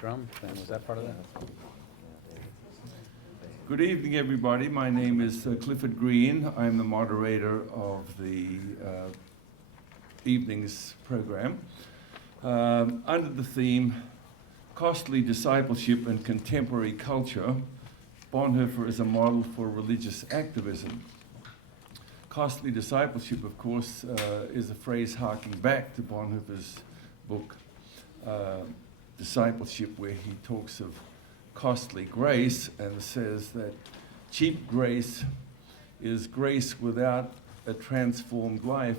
drum thing, was that part of that? Good evening, everybody. My name is Clifford Green. I'm the moderator of the evening's program. Under the theme, Costly Discipleship and Contemporary Culture, Bonhoeffer is a model for religious activism. Costly discipleship, of course, is a phrase harking back to Bonhoeffer's book, Discipleship, where he talks of costly grace and says that cheap grace is grace without a transformed life,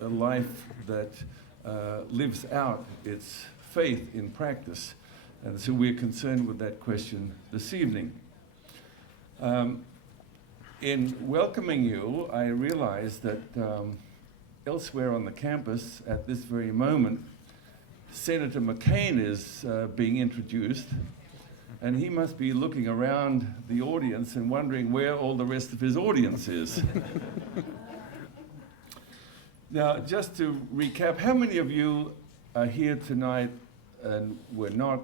a life that lives out its faith in practice. And so we're concerned with that question this evening. In welcoming you, I realize that elsewhere on the campus at this very moment, Senator McCain is being introduced, and he must be looking around the audience and wondering where all the rest of his audience is. Now, just to recap, how many of you are here tonight and were not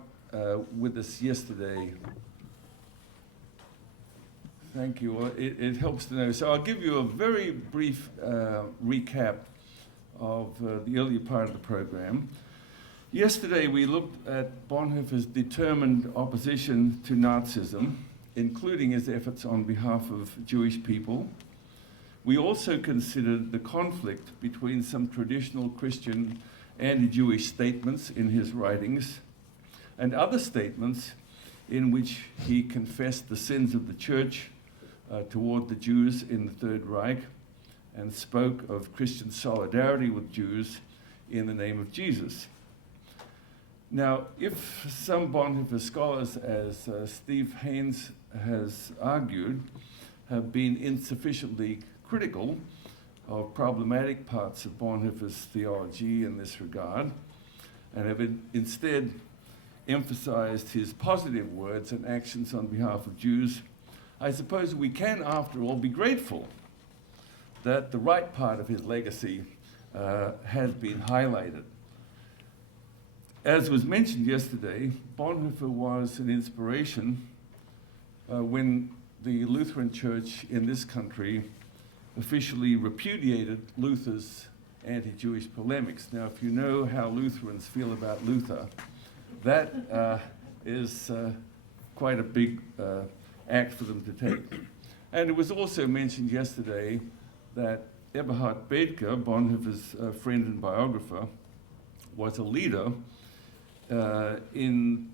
with us yesterday? Thank you. Well, it helps to know. So I'll give you a very brief recap of the earlier part of the program. Yesterday we looked at Bonhoeffer's determined opposition to Nazism, including his efforts on behalf of Jewish people. We also considered the conflict between some traditional Christian anti-Jewish statements in his writings and other statements in which he confessed the sins of the church toward the Jews in the Third Reich and spoke of Christian solidarity with Jews in the name of Jesus. Now, if some Bonhoeffer scholars, as Steve Haynes has argued, have been insufficiently critical of problematic parts of Bonhoeffer's theology in this regard, and have instead emphasized his positive words and actions on behalf of Jews, I suppose we can, after all, be grateful that the right part of his legacy has been highlighted. As was mentioned yesterday, Bonhoeffer was an inspiration when the Lutheran Church in this country officially repudiated Luther's anti-Jewish polemics. Now, if you know how Lutherans feel about Luther, that is quite a big act for them to take. And it was also mentioned yesterday that Eberhard Bethge, Bonhoeffer's friend and biographer, was a leader in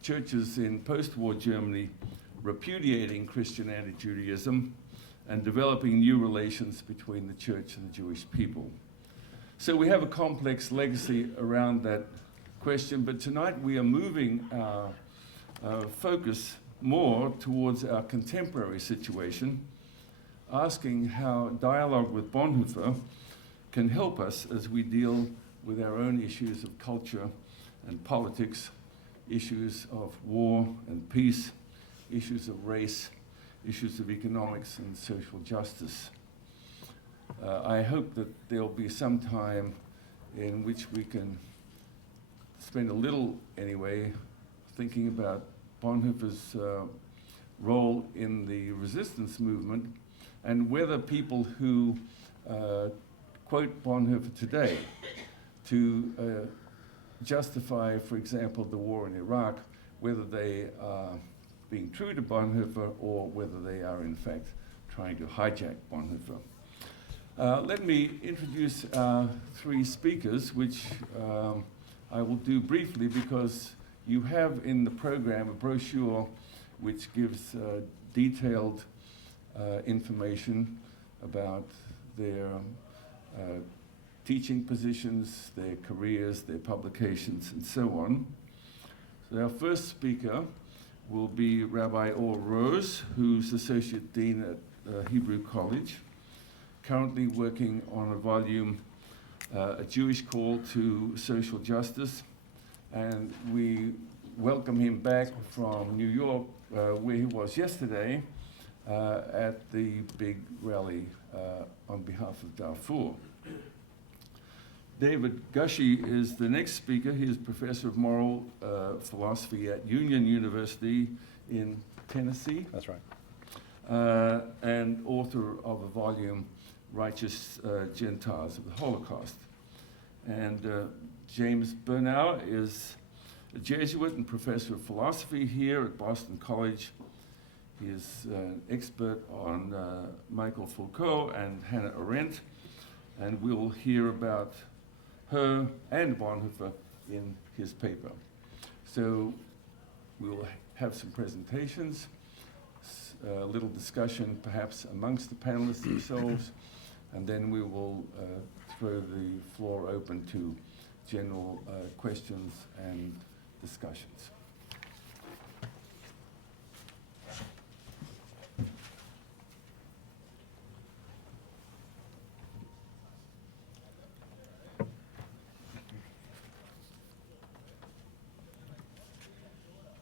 churches in post-war Germany repudiating Christian anti-Judaism and developing new relations between the church and the Jewish people. So we have a complex legacy around that question, but tonight we are moving our focus more towards our contemporary situation, asking how dialogue with Bonhoeffer can help us as we deal with our own issues of culture and politics, issues of war and peace, issues of race, issues of economics and social justice. I hope that there'll be some time in which we can spend a little, anyway, thinking about Bonhoeffer's role in the resistance movement and whether people who quote Bonhoeffer today to justify, for example, the war in Iraq, whether they are being true to Bonhoeffer or whether they are in fact trying to hijack Bonhoeffer. Let me introduce our three speakers, which I will do briefly because you have in the program a brochure which gives detailed information about their teaching positions, their careers, their publications, and so on. So our first speaker will be Rabbi Orr Rose, who's Associate Dean at Hebrew College, currently working on a volume, A Jewish Call to Social Justice, and we welcome him back from New York, where he was yesterday at the big rally on behalf of Darfur. David Gushee is the next speaker. He is professor of moral philosophy at Union University in Tennessee. That's right. And author of a volume, Righteous Gentiles of the Holocaust. And James Bernauer is a Jesuit and professor of philosophy here at Boston College. He is an expert on Michael Foucault and Hannah Arendt, and we'll hear about her and Bonhoeffer in his paper. So we'll have some presentations, a little discussion perhaps amongst the panelists themselves, and then we will throw the floor open to general questions and discussions.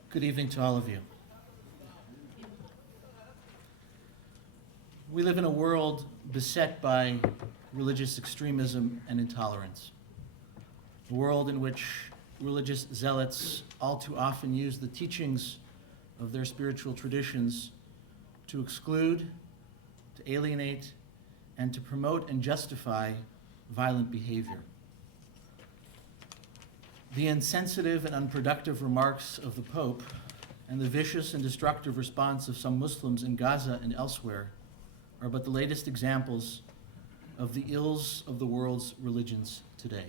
Good evening to all of you. We live in a world beset by religious extremism and intolerance. A world in which religious zealots all too often use the teachings of their spiritual traditions to exclude, to alienate, and to promote and justify violent behavior. The insensitive and unproductive remarks of the Pope and the vicious and destructive response of some Muslims in Gaza and elsewhere are but the latest examples of the ills of the world's religions today.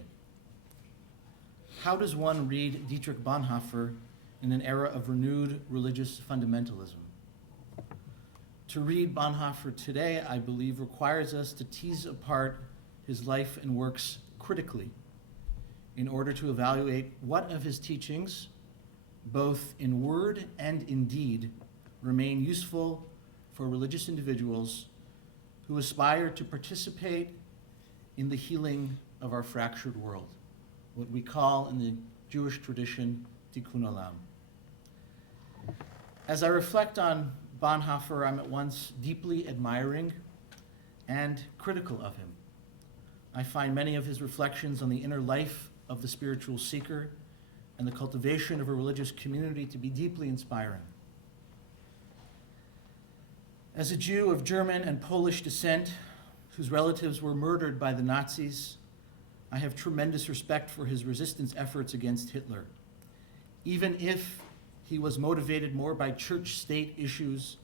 How does one read Dietrich Bonhoeffer in an era of renewed religious fundamentalism? To read Bonhoeffer today, I believe, requires us to tease apart his life and works critically in order to evaluate what of his teachings, both in word and in deed, remain useful for religious individuals who aspire to participate in the healing of our fractured world, what we call in the Jewish tradition, tikkun olam. As I reflect on Bonhoeffer, I'm at once deeply admiring and critical of him. I find many of his reflections on the inner life of the spiritual seeker and the cultivation of a religious community to be deeply inspiring. As a Jew of German and Polish descent, whose relatives were murdered by the Nazis, I have tremendous respect for his resistance efforts against Hitler. Even if he was motivated more by church-state issues,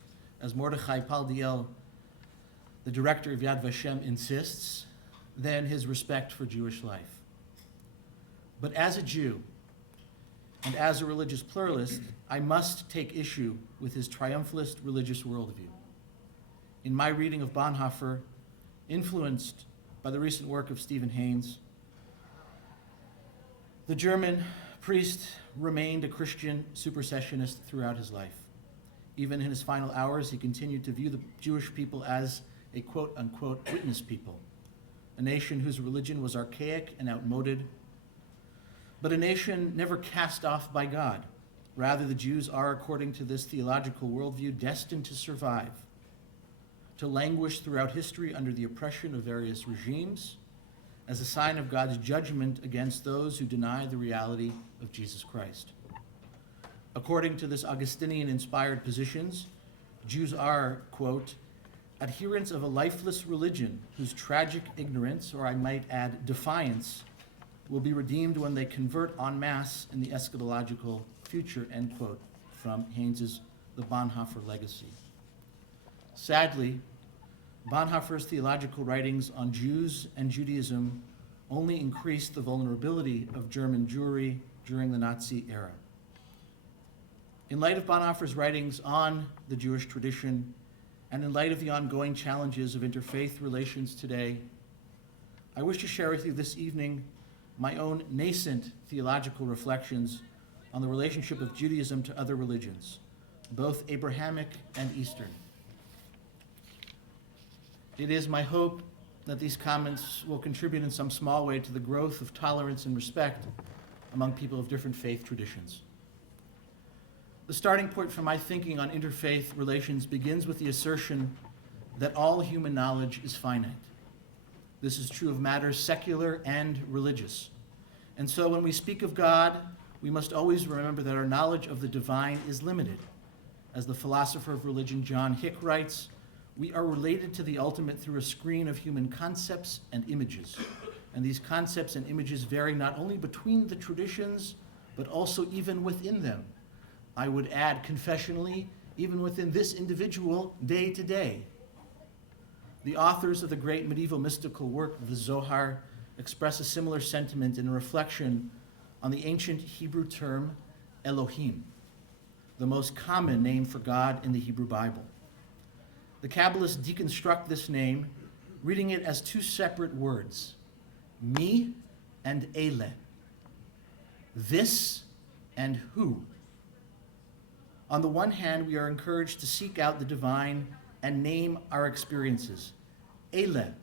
as Mordechai Paldiel, the director of Yad Vashem, insists, than his respect for Jewish life. But as a Jew, and as a religious pluralist, I must take issue with his triumphalist religious worldview. In my reading of Bonhoeffer, influenced by the recent work of Stephen Haynes, the German priest remained a Christian supersessionist throughout his life. Even in his final hours, he continued to view the Jewish people as a quote-unquote witness people, a nation whose religion was archaic and outmoded, but a nation never cast off by God. Rather, the Jews are, according to this theological worldview, destined to survive, to languish throughout history under the oppression of various regimes as a sign of God's judgment against those who deny the reality of Jesus Christ. According to this Augustinian-inspired positions, Jews are, quote, adherents of a lifeless religion whose tragic ignorance, or I might add defiance, will be redeemed when they convert en masse in the eschatological future, end quote, from Haynes's The Bonhoeffer Legacy. Sadly, Bonhoeffer's theological writings on Jews and Judaism only increased the vulnerability of German Jewry during the Nazi era. In light of Bonhoeffer's writings on the Jewish tradition, and in light of the ongoing challenges of interfaith relations today, I wish to share with you this evening my own nascent theological reflections on the relationship of Judaism to other religions, both Abrahamic and Eastern. It is my hope that these comments will contribute in some small way to the growth of tolerance and respect among people of different faith traditions. The starting point for my thinking on interfaith relations begins with the assertion that all human knowledge is finite. This is true of matters secular and religious. And so when we speak of God, we must always remember that our knowledge of the divine is limited. As the philosopher of religion John Hick writes, we are related to the ultimate through a screen of human concepts and images. And these concepts and images vary not only between the traditions, but also even within them. I would add, confessionally, even within this individual day to day. The authors of the great medieval mystical work, the Zohar, express a similar sentiment in a reflection on the ancient Hebrew term Elohim, the most common name for God in the Hebrew Bible. The Kabbalists deconstruct this name, reading it as two separate words, me and ele, this and who. On the one hand, we are encouraged to seek out the divine and name our experiences. Ele,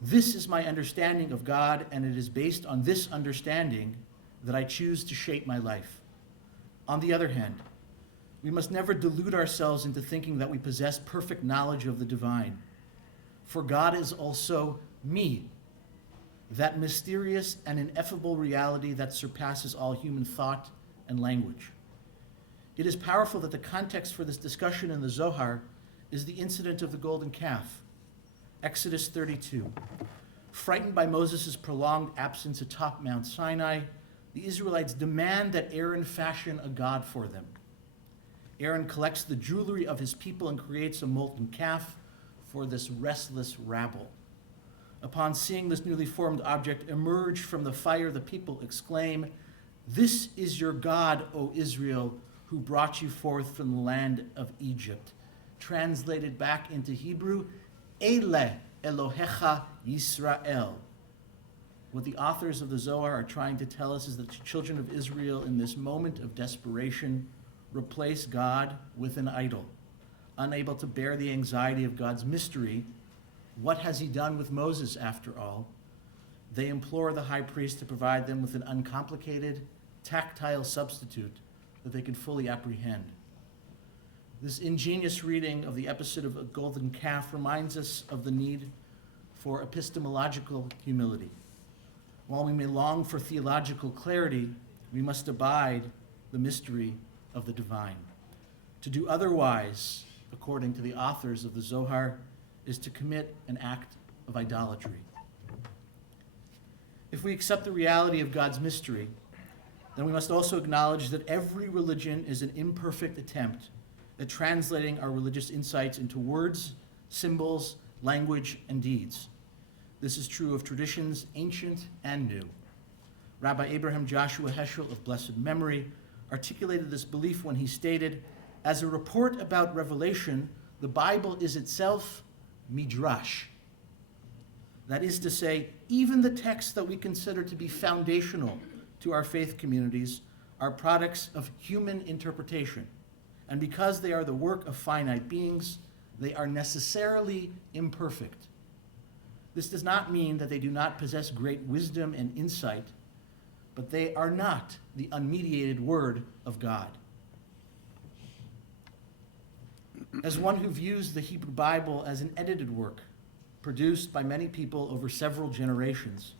this is my understanding of God, and it is based on this understanding that I choose to shape my life. On the other hand, we must never delude ourselves into thinking that we possess perfect knowledge of the divine. For God is also me, that mysterious and ineffable reality that surpasses all human thought and language. It is powerful that the context for this discussion in the Zohar is the incident of the golden calf. Exodus 32. Frightened by Moses' prolonged absence atop Mount Sinai, the Israelites demand that Aaron fashion a god for them. Aaron collects the jewelry of his people and creates a molten calf for this restless rabble. Upon seeing this newly formed object emerge from the fire, the people exclaim, "This is your God, O Israel, who brought you forth from the land of Egypt." Translated back into Hebrew, Ele Elohecha Yisrael. What the authors of the Zohar are trying to tell us is that the children of Israel in this moment of desperation replace God with an idol. Unable to bear the anxiety of God's mystery, what has he done with Moses after all? They implore the high priest to provide them with an uncomplicated, tactile substitute that they could fully apprehend. This ingenious reading of the episode of a golden calf reminds us of the need for epistemological humility. While we may long for theological clarity, we must abide the mystery of the divine. To do otherwise, according to the authors of the Zohar, is to commit an act of idolatry. If we accept the reality of God's mystery, then we must also acknowledge that every religion is an imperfect attempt at translating our religious insights into words, symbols, language, and deeds. This is true of traditions, ancient and new. Rabbi Abraham Joshua Heschel of blessed memory articulated this belief when he stated, "As a report about revelation, the Bible is itself midrash." That is to say, even the texts that we consider to be foundational to our faith communities are products of human interpretation. And because they are the work of finite beings, they are necessarily imperfect. This does not mean that they do not possess great wisdom and insight, but they are not the unmediated word of God. As one who views the Hebrew Bible as an edited work, produced by many people over several generations,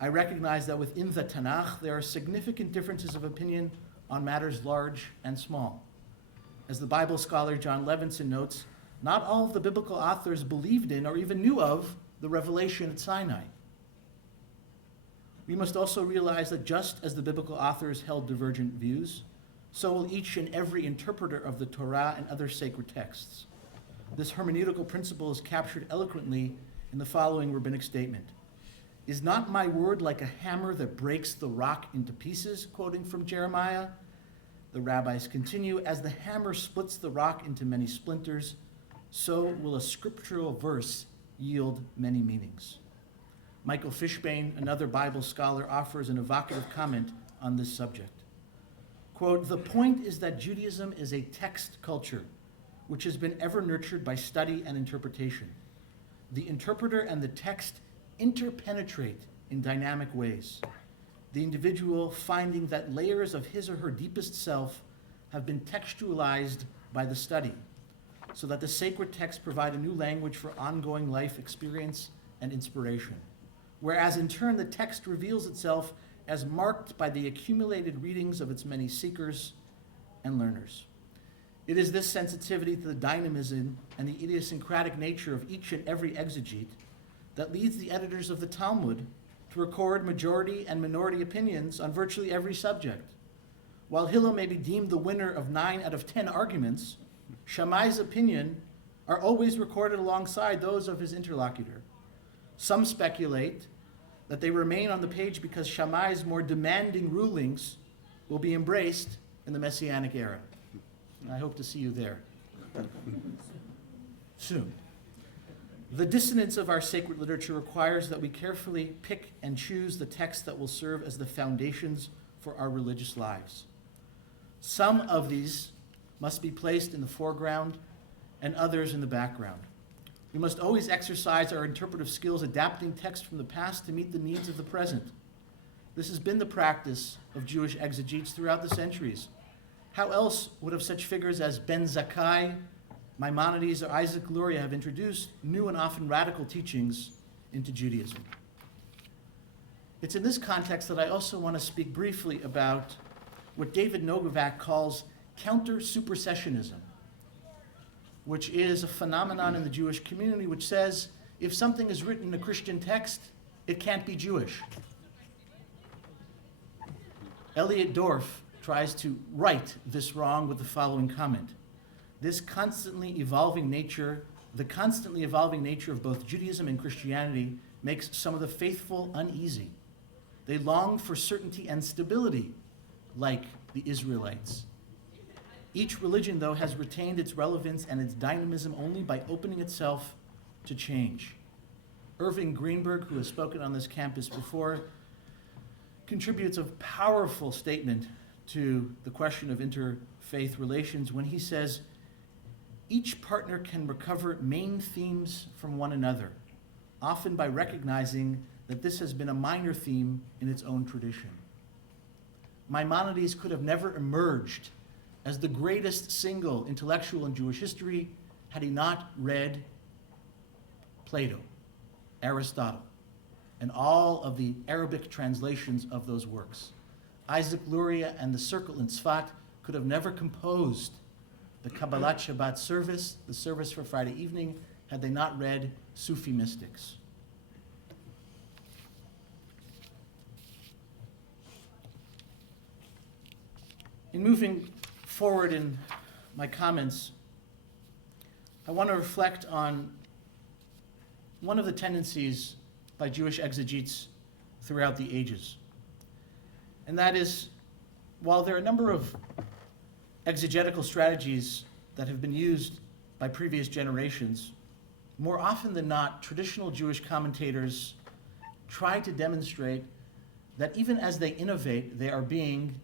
I recognize that within the Tanakh there are significant differences of opinion on matters large and small. As the Bible scholar John Levinson notes, not all of the biblical authors believed in or even knew of the revelation at Sinai. We must also realize that just as the biblical authors held divergent views, so will each and every interpreter of the Torah and other sacred texts. This hermeneutical principle is captured eloquently in the following rabbinic statement. "Is not my word like a hammer that breaks the rock into pieces?" Quoting from Jeremiah. The rabbis continue, "As the hammer splits the rock into many splinters, so will a scriptural verse yield many meanings." Michael Fishbane, another Bible scholar, offers an evocative comment on this subject. Quote, "The point is that Judaism is a text culture, which has been ever nurtured by study and interpretation. The interpreter and the text interpenetrate in dynamic ways, the individual finding that layers of his or her deepest self have been textualized by the study, so that the sacred texts provide a new language for ongoing life experience and inspiration, whereas in turn the text reveals itself as marked by the accumulated readings of its many seekers and learners. It is this sensitivity to the dynamism and the idiosyncratic nature of each and every exegete that leads the editors of the Talmud to record majority and minority opinions on virtually every subject. While Hillel may be deemed the winner of 9 out of 10 arguments, Shammai's opinion are always recorded alongside those of his interlocutor. Some speculate that they remain on the page because Shammai's more demanding rulings will be embraced in the Messianic era. I hope to see you there soon. The dissonance of our sacred literature requires that we carefully pick and choose the texts that will serve as the foundations for our religious lives. Some of these must be placed in the foreground and others in the background. We must always exercise our interpretive skills adapting text from the past to meet the needs of the present. This has been the practice of Jewish exegetes throughout the centuries. How else would have such figures as Ben Zakkai, Maimonides, or Isaac Luria have introduced new and often radical teachings into Judaism? It's in this context that I also want to speak briefly about what David Novak calls Counter-Supersessionism, which is a phenomenon in the Jewish community which says if something is written in a Christian text, it can't be Jewish. Elliot Dorff tries to right this wrong with the following comment. The constantly evolving nature of both Judaism and Christianity makes some of the faithful uneasy. They long for certainty and stability, like the Israelites. Each religion, though, has retained its relevance and its dynamism only by opening itself to change. Irving Greenberg, who has spoken on this campus before, contributes a powerful statement to the question of interfaith relations when he says, each partner can recover main themes from one another, often by recognizing that this has been a minor theme in its own tradition. Maimonides could have never emerged as the greatest single intellectual in Jewish history had he not read Plato, Aristotle, and all of the Arabic translations of those works. Isaac Luria and the Circle in Tzfat could have never composed the Kabbalat Shabbat service, the service for Friday evening, had they not read Sufi mystics. In moving forward in my comments, I want to reflect on one of the tendencies by Jewish exegetes throughout the ages. And that is, while there are a number of exegetical strategies that have been used by previous generations, more often than not, traditional Jewish commentators try to demonstrate that even as they innovate, they are being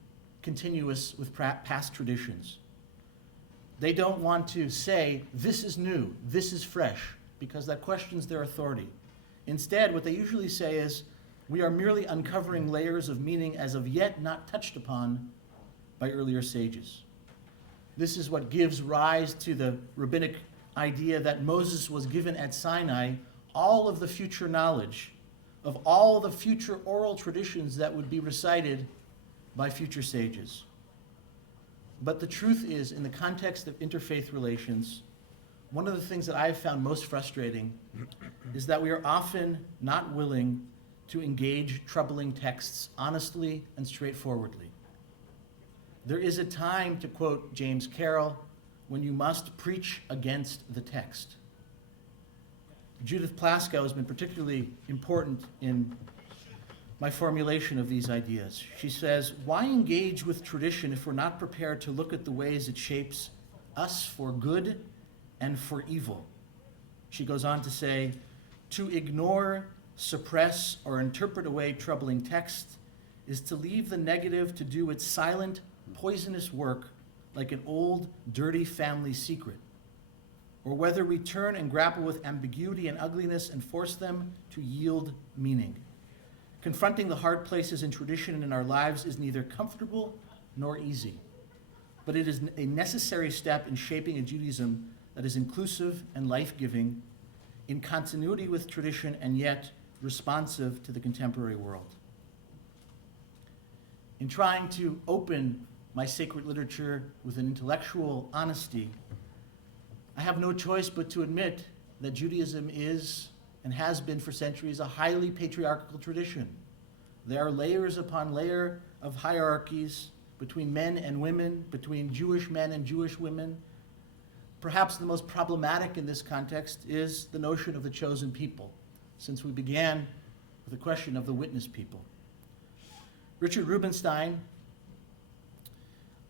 continuous with past traditions. They don't want to say, this is new, this is fresh, because that questions their authority. Instead, what they usually say is, we are merely uncovering layers of meaning as of yet not touched upon by earlier sages. This is what gives rise to the rabbinic idea that Moses was given at Sinai all of the future knowledge of all the future oral traditions that would be recited by future sages. But the truth is, in the context of interfaith relations, one of the things that I have found most frustrating is that we are often not willing to engage troubling texts honestly and straightforwardly. There is a time, to quote James Carroll, when you must preach against the text. Judith Plaskow has been particularly important in my formulation of these ideas. She says, why engage with tradition if we're not prepared to look at the ways it shapes us for good and for evil? She goes on to say, to ignore, suppress, or interpret away troubling text is to leave the negative to do its silent, poisonous work like an old, dirty family secret. Or whether we turn and grapple with ambiguity and ugliness and force them to yield meaning. Confronting the hard places in tradition and in our lives is neither comfortable nor easy, but it is a necessary step in shaping a Judaism that is inclusive and life-giving, in continuity with tradition and yet responsive to the contemporary world. In trying to open my sacred literature with an intellectual honesty, I have no choice but to admit that Judaism is and has been for centuries a highly patriarchal tradition. There are layers upon layer of hierarchies between men and women, between Jewish men and Jewish women. Perhaps the most problematic in this context is the notion of the chosen people, since we began with the question of the witness people. Richard Rubinstein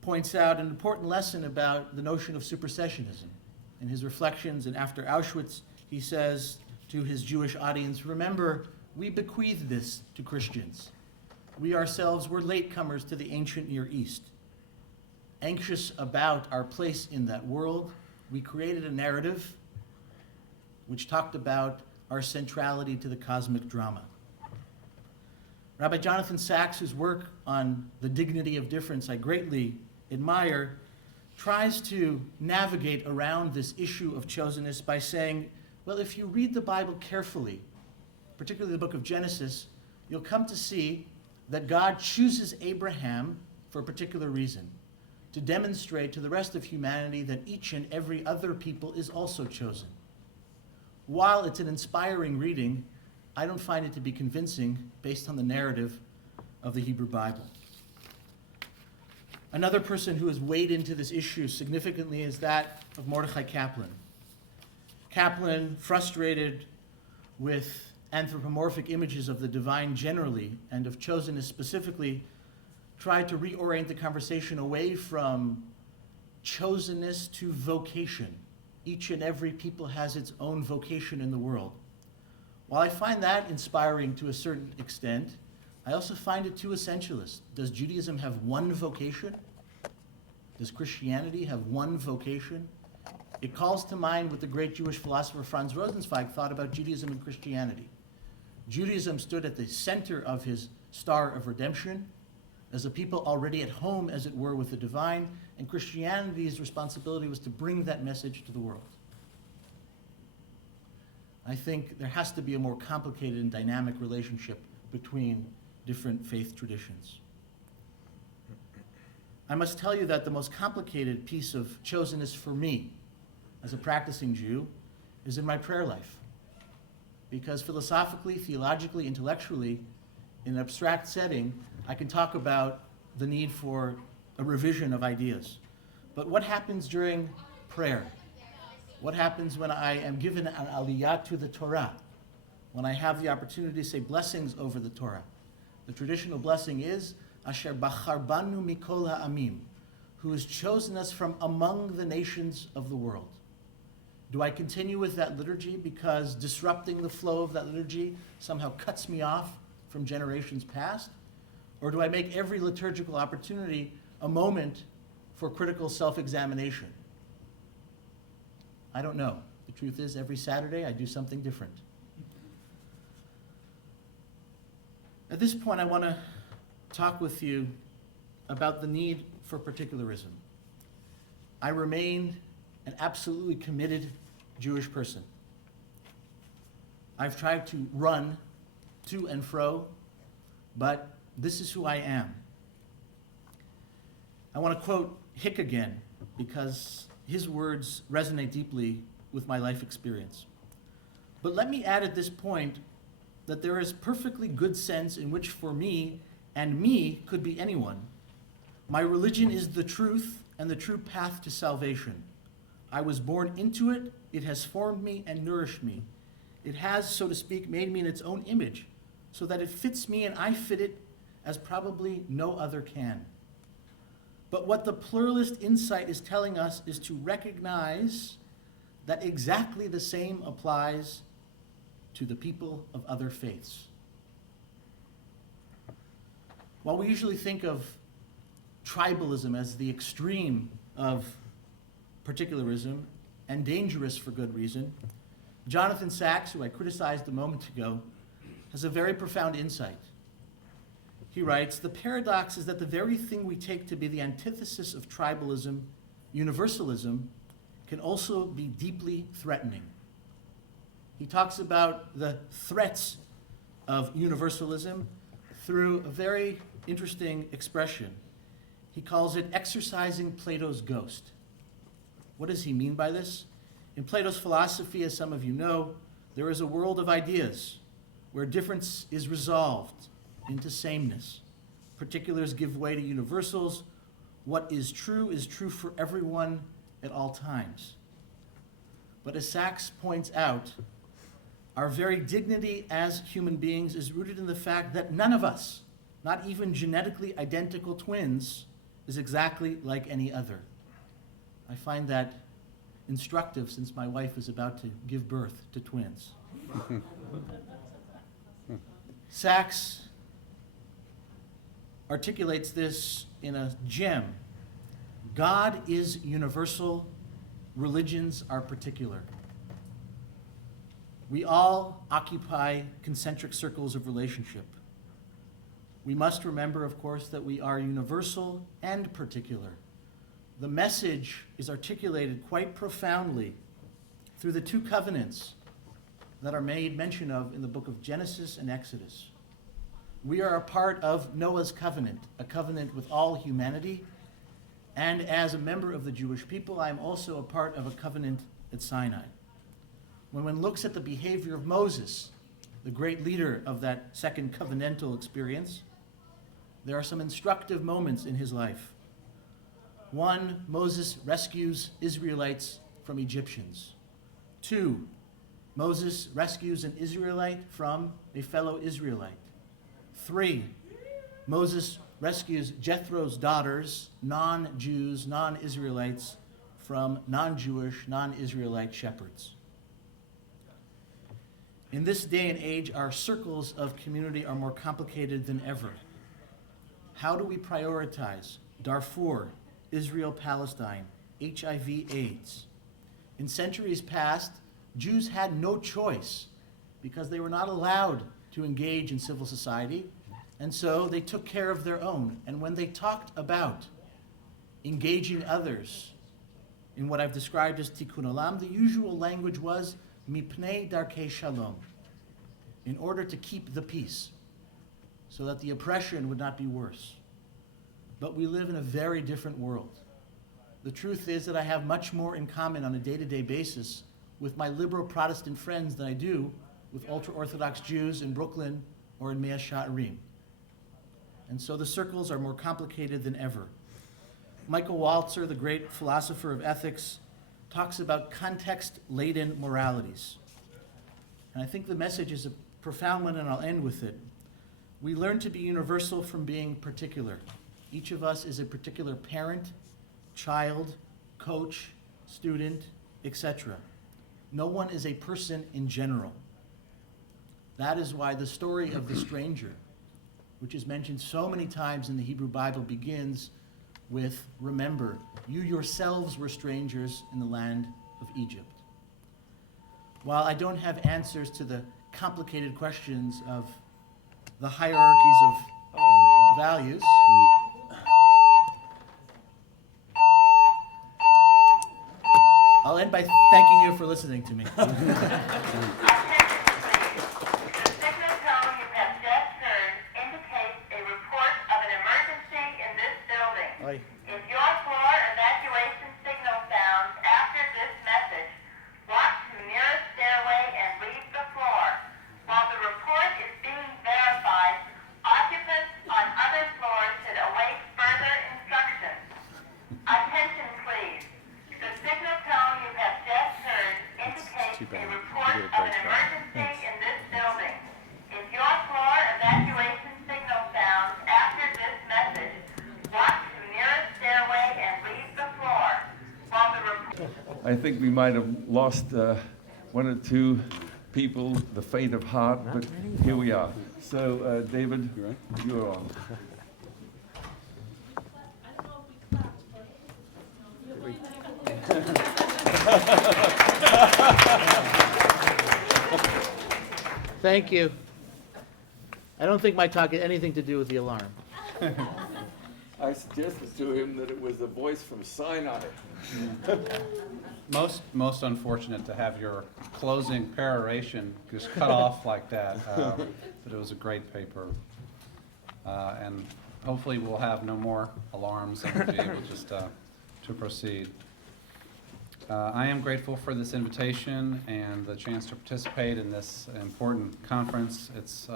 points out an important lesson about the notion of supersessionism. In his reflections and after Auschwitz, he says to his Jewish audience, remember, we bequeathed this to Christians. We ourselves were latecomers to the ancient Near East. Anxious about our place in that world, we created a narrative which talked about our centrality to the cosmic drama. Rabbi Jonathan Sachs, whose work on the dignity of difference I greatly admire, tries to navigate around this issue of chosenness by saying, well, if you read the Bible carefully, particularly the book of Genesis, you'll come to see that God chooses Abraham for a particular reason, to demonstrate to the rest of humanity that each and every other people is also chosen. While it's an inspiring reading, I don't find it to be convincing based on the narrative of the Hebrew Bible. Another person who has weighed into this issue significantly is that of Mordechai Kaplan. Kaplan, frustrated with anthropomorphic images of the divine generally and of chosenness specifically, tried to reorient the conversation away from chosenness to vocation. Each and every people has its own vocation in the world. While I find that inspiring to a certain extent, I also find it too essentialist. Does Judaism have one vocation? Does Christianity have one vocation? It calls to mind what the great Jewish philosopher Franz Rosenzweig thought about Judaism and Christianity. Judaism stood at the center of his star of redemption, as a people already at home, as it were, with the divine, and Christianity's responsibility was to bring that message to the world. I think there has to be a more complicated and dynamic relationship between different faith traditions. I must tell you that the most complicated piece of chosenness for me as a practicing Jew is in my prayer life. Because philosophically, theologically, intellectually, in an abstract setting, I can talk about the need for a revision of ideas. But what happens during prayer? What happens when I am given an aliyah to the Torah? When I have the opportunity to say blessings over the Torah? The traditional blessing is, Asher bachar banu mikol ha'amim, who has chosen us from among the nations of the world. Do I continue with that liturgy because disrupting the flow of that liturgy somehow cuts me off from generations past? Or do I make every liturgical opportunity a moment for critical self-examination? I don't know. The truth is, every Saturday I do something different. At this point, I want to talk with you about the need for particularism. I remain an absolutely committed Jewish person. I've tried to run to and fro, but this is who I am. I want to quote Hick again, because his words resonate deeply with my life experience. But let me add at this point that there is perfectly good sense in which for me, and me could be anyone, my religion is the truth and the true path to salvation. I was born into it, it has formed me and nourished me. It has, so to speak, made me in its own image, so that it fits me and I fit it as probably no other can. But what the pluralist insight is telling us is to recognize that exactly the same applies to the people of other faiths. While we usually think of tribalism as the extreme of particularism and dangerous for good reason, Jonathan Sachs, who I criticized a moment ago, has a very profound insight. He writes, the paradox is that the very thing we take to be the antithesis of tribalism, universalism, can also be deeply threatening. He talks about the threats of universalism through a very interesting expression. He calls it exercising Plato's ghost. What does he mean by this? In Plato's philosophy, as some of you know, there is a world of ideas where difference is resolved into sameness. Particulars give way to universals. What is true for everyone at all times. But as Sachs points out, our very dignity as human beings is rooted in the fact that none of us, not even genetically identical twins, is exactly like any other. I find that instructive since my wife is about to give birth to twins. Sachs articulates this in a gem. God is universal, religions are particular. We all occupy concentric circles of relationship. We must remember, of course, that we are universal and particular. The message is articulated quite profoundly through the two covenants that are made mention of in the book of Genesis and Exodus. We are a part of Noah's covenant, a covenant with all humanity, and as a member of the Jewish people, I am also a part of a covenant at Sinai. When one looks at the behavior of Moses, the great leader of that second covenantal experience, there are some instructive moments in his life. One, Moses rescues Israelites from Egyptians. Two, Moses rescues an Israelite from a fellow Israelite. Three, Moses rescues Jethro's daughters, non-Jews, non-Israelites, from non-Jewish, non-Israelite shepherds. In this day and age, our circles of community are more complicated than ever. How do we prioritize Darfur, Israel, Palestine, HIV, AIDS? In centuries past, Jews had no choice because they were not allowed to engage in civil society, and so they took care of their own. And when they talked about engaging others in what I've described as tikkun olam, the usual language was mipnei darkei shalom, in order to keep the peace, so that the oppression would not be worse. But we live in a very different world. The truth is that I have much more in common on a day-to-day basis with my liberal Protestant friends than I do with ultra-Orthodox Jews in Brooklyn or in Mea Shearim. And so the circles are more complicated than ever. Michael Walzer, the great philosopher of ethics, talks about context-laden moralities. And I think the message is a profound one, and I'll end with it. We learn to be universal from being particular. Each of us is a particular parent, child, coach, student, etc. No one is a person in general. That is why the story of the stranger, which is mentioned so many times in the Hebrew Bible, begins with, remember, you yourselves were strangers in the land of Egypt. While I don't have answers to the complicated questions of the hierarchies of values, I'll end by thanking you for listening to me. Aye. If your floor evacuation signal sounds after this message, walk to the nearest stairway and leave the floor. While the report is being verified, occupants on other floors should await further instructions. Attention, please. The signal tone you have just heard indicates a report of an emergency in this building. If your floor evacuation signal sounds after this message, walk to the nearest stairway and leave the floor. While the report... I think we might have lost one or two people, the fate of heart, but here we are. So, David, you're on. Thank you. I don't think my talk had anything to do with the alarm. I I suggested to him that it was a voice from Sinai. Most unfortunate to have your closing peroration just cut off like that, but it was a great paper. And hopefully we'll have no more alarms and we'll be able just to proceed. I am grateful for this invitation and the chance to participate in this important conference. It's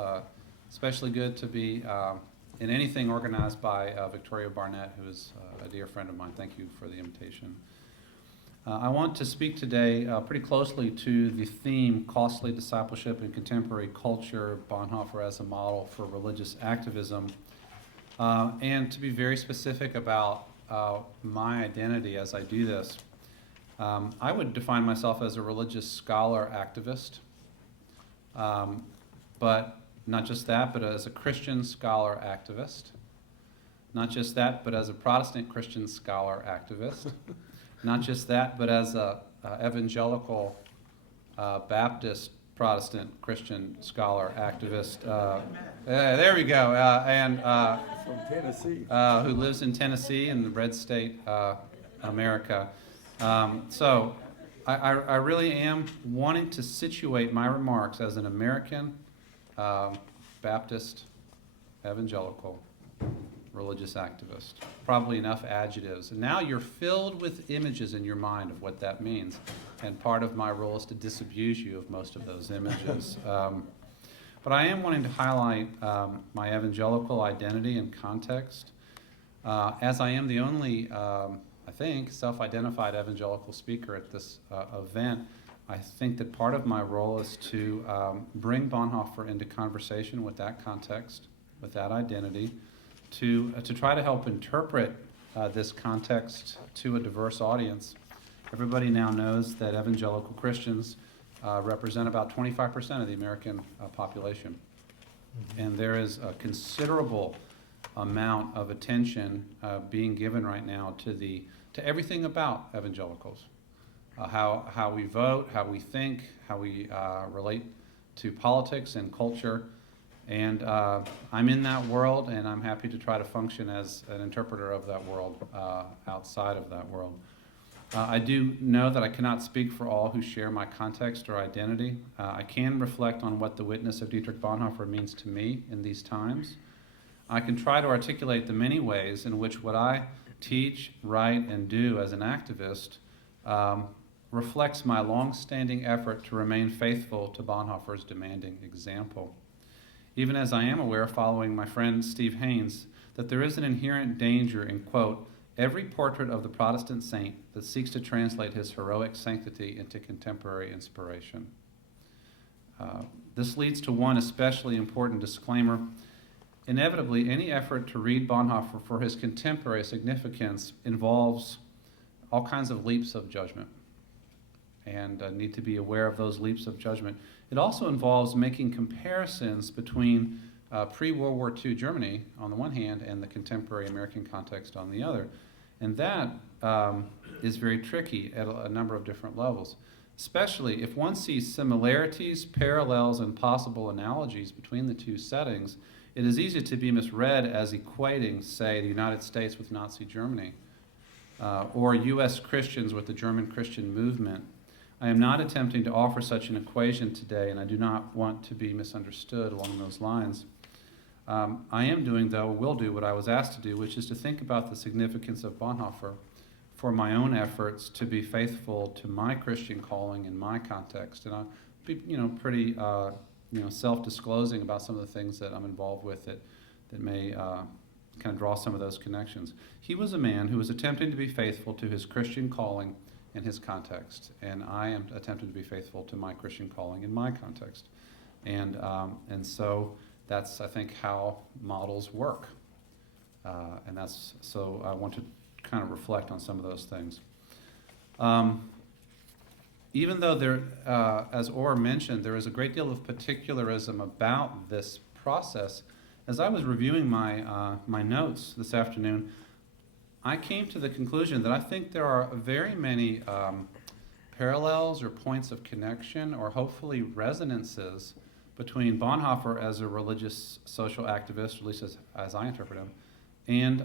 especially good to be in anything organized by Victoria Barnett, who is a dear friend of mine. Thank you for the invitation. I want to speak today pretty closely to the theme, Costly Discipleship in Contemporary Culture, Bonhoeffer as a Model for Religious Activism, and to be very specific about my identity as I do this. I would define myself as a religious scholar activist, but not just that, but as a Christian scholar activist. Not just that, but as a Protestant Christian scholar activist. Not just that, but as a evangelical Baptist Protestant Christian scholar activist. There we go. And From Tennessee. who lives in Tennessee in the red state, America. So I really am wanting to situate my remarks as an American Baptist evangelical religious activist. Probably enough adjectives. And now you're filled with images in your mind of what that means. And part of my role is to disabuse you of most of those images. But I am wanting to highlight my evangelical identity and context. As I am the only, I think, self-identified evangelical speaker at this event, I think that part of my role is to bring Bonhoeffer into conversation with that context, with that identity, to try to help interpret this context to a diverse audience. Everybody now knows that evangelical Christians represent about 25% of the American population. And there is a considerable amount of attention being given right now to everything about evangelicals. How we vote, how we think, how we relate to politics and culture. And I'm in that world, and I'm happy to try to function as an interpreter of that world outside of that world. I do know that I cannot speak for all who share my context or identity. I can reflect on what the witness of Dietrich Bonhoeffer means to me in these times. I can try to articulate the many ways in which what I teach, write, and do as an activist reflects my long-standing effort to remain faithful to Bonhoeffer's demanding example. Even as I am aware, following my friend Steve Haynes, that there is an inherent danger in, quote, every portrait of the Protestant saint that seeks to translate his heroic sanctity into contemporary inspiration. This leads to one especially important disclaimer. Inevitably, any effort to read Bonhoeffer for his contemporary significance involves all kinds of leaps of judgment, and need to be aware of those leaps of judgment. It also involves making comparisons between pre-World War II Germany on the one hand and the contemporary American context on the other. And that is very tricky at a number of different levels, especially if one sees similarities, parallels, and possible analogies between the two settings. It is easy to be misread as equating, say, the United States with Nazi Germany, or U.S. Christians with the German Christian movement. I am not attempting to offer such an equation today, and I do not want to be misunderstood along those lines. I am doing, though, will do what I was asked to do, which is to think about the significance of Bonhoeffer for my own efforts to be faithful to my Christian calling in my context. And I'll be, pretty, self-disclosing about some of the things that I'm involved with that may kind of draw some of those connections. He was a man who was attempting to be faithful to his Christian calling in his context, and I am attempting to be faithful to my Christian calling in my context. And so that's, I think, how models work. And that's, so I want to kind of reflect on some of those things. Even though there, as Orr mentioned, there is a great deal of particularism about this process, as I was reviewing my notes this afternoon, I came to the conclusion that I think there are very many parallels or points of connection, or hopefully resonances, between Bonhoeffer as a religious social activist, at least as I interpret him, and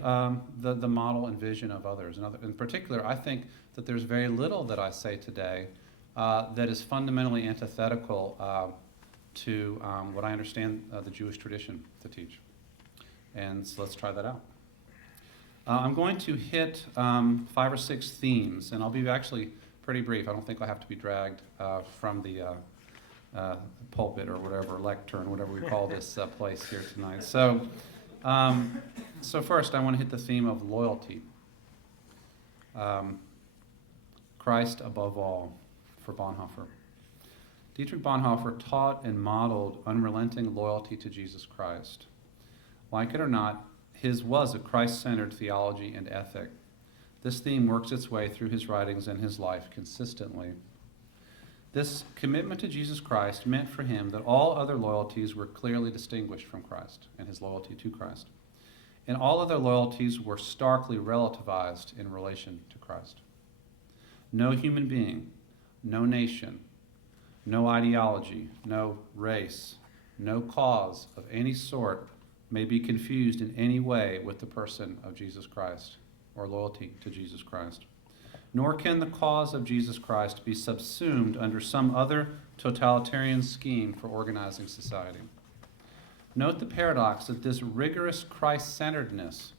the model and vision of others. In particular, I think that there's very little that I say today that is fundamentally antithetical to what I understand the Jewish tradition to teach. And so let's try that out. I'm going to hit 5 or 6 themes, and I'll be actually pretty brief. I don't think I'll have to be dragged from the pulpit or whatever, lectern, whatever we call this place here tonight. So first, I want to hit the theme of loyalty. Christ above all, for Bonhoeffer. Dietrich Bonhoeffer taught and modeled unrelenting loyalty to Jesus Christ. Like it or not, his was a Christ-centered theology and ethic. This theme works its way through his writings and his life consistently. This commitment to Jesus Christ meant for him that all other loyalties were clearly distinguished from Christ and his loyalty to Christ. And all other loyalties were starkly relativized in relation to Christ. No human being, no nation, no ideology, no race, no cause of any sort may be confused in any way with the person of Jesus Christ or loyalty to Jesus Christ. Nor can the cause of Jesus Christ be subsumed under some other totalitarian scheme for organizing society. Note the paradox that this rigorous Christ-centeredness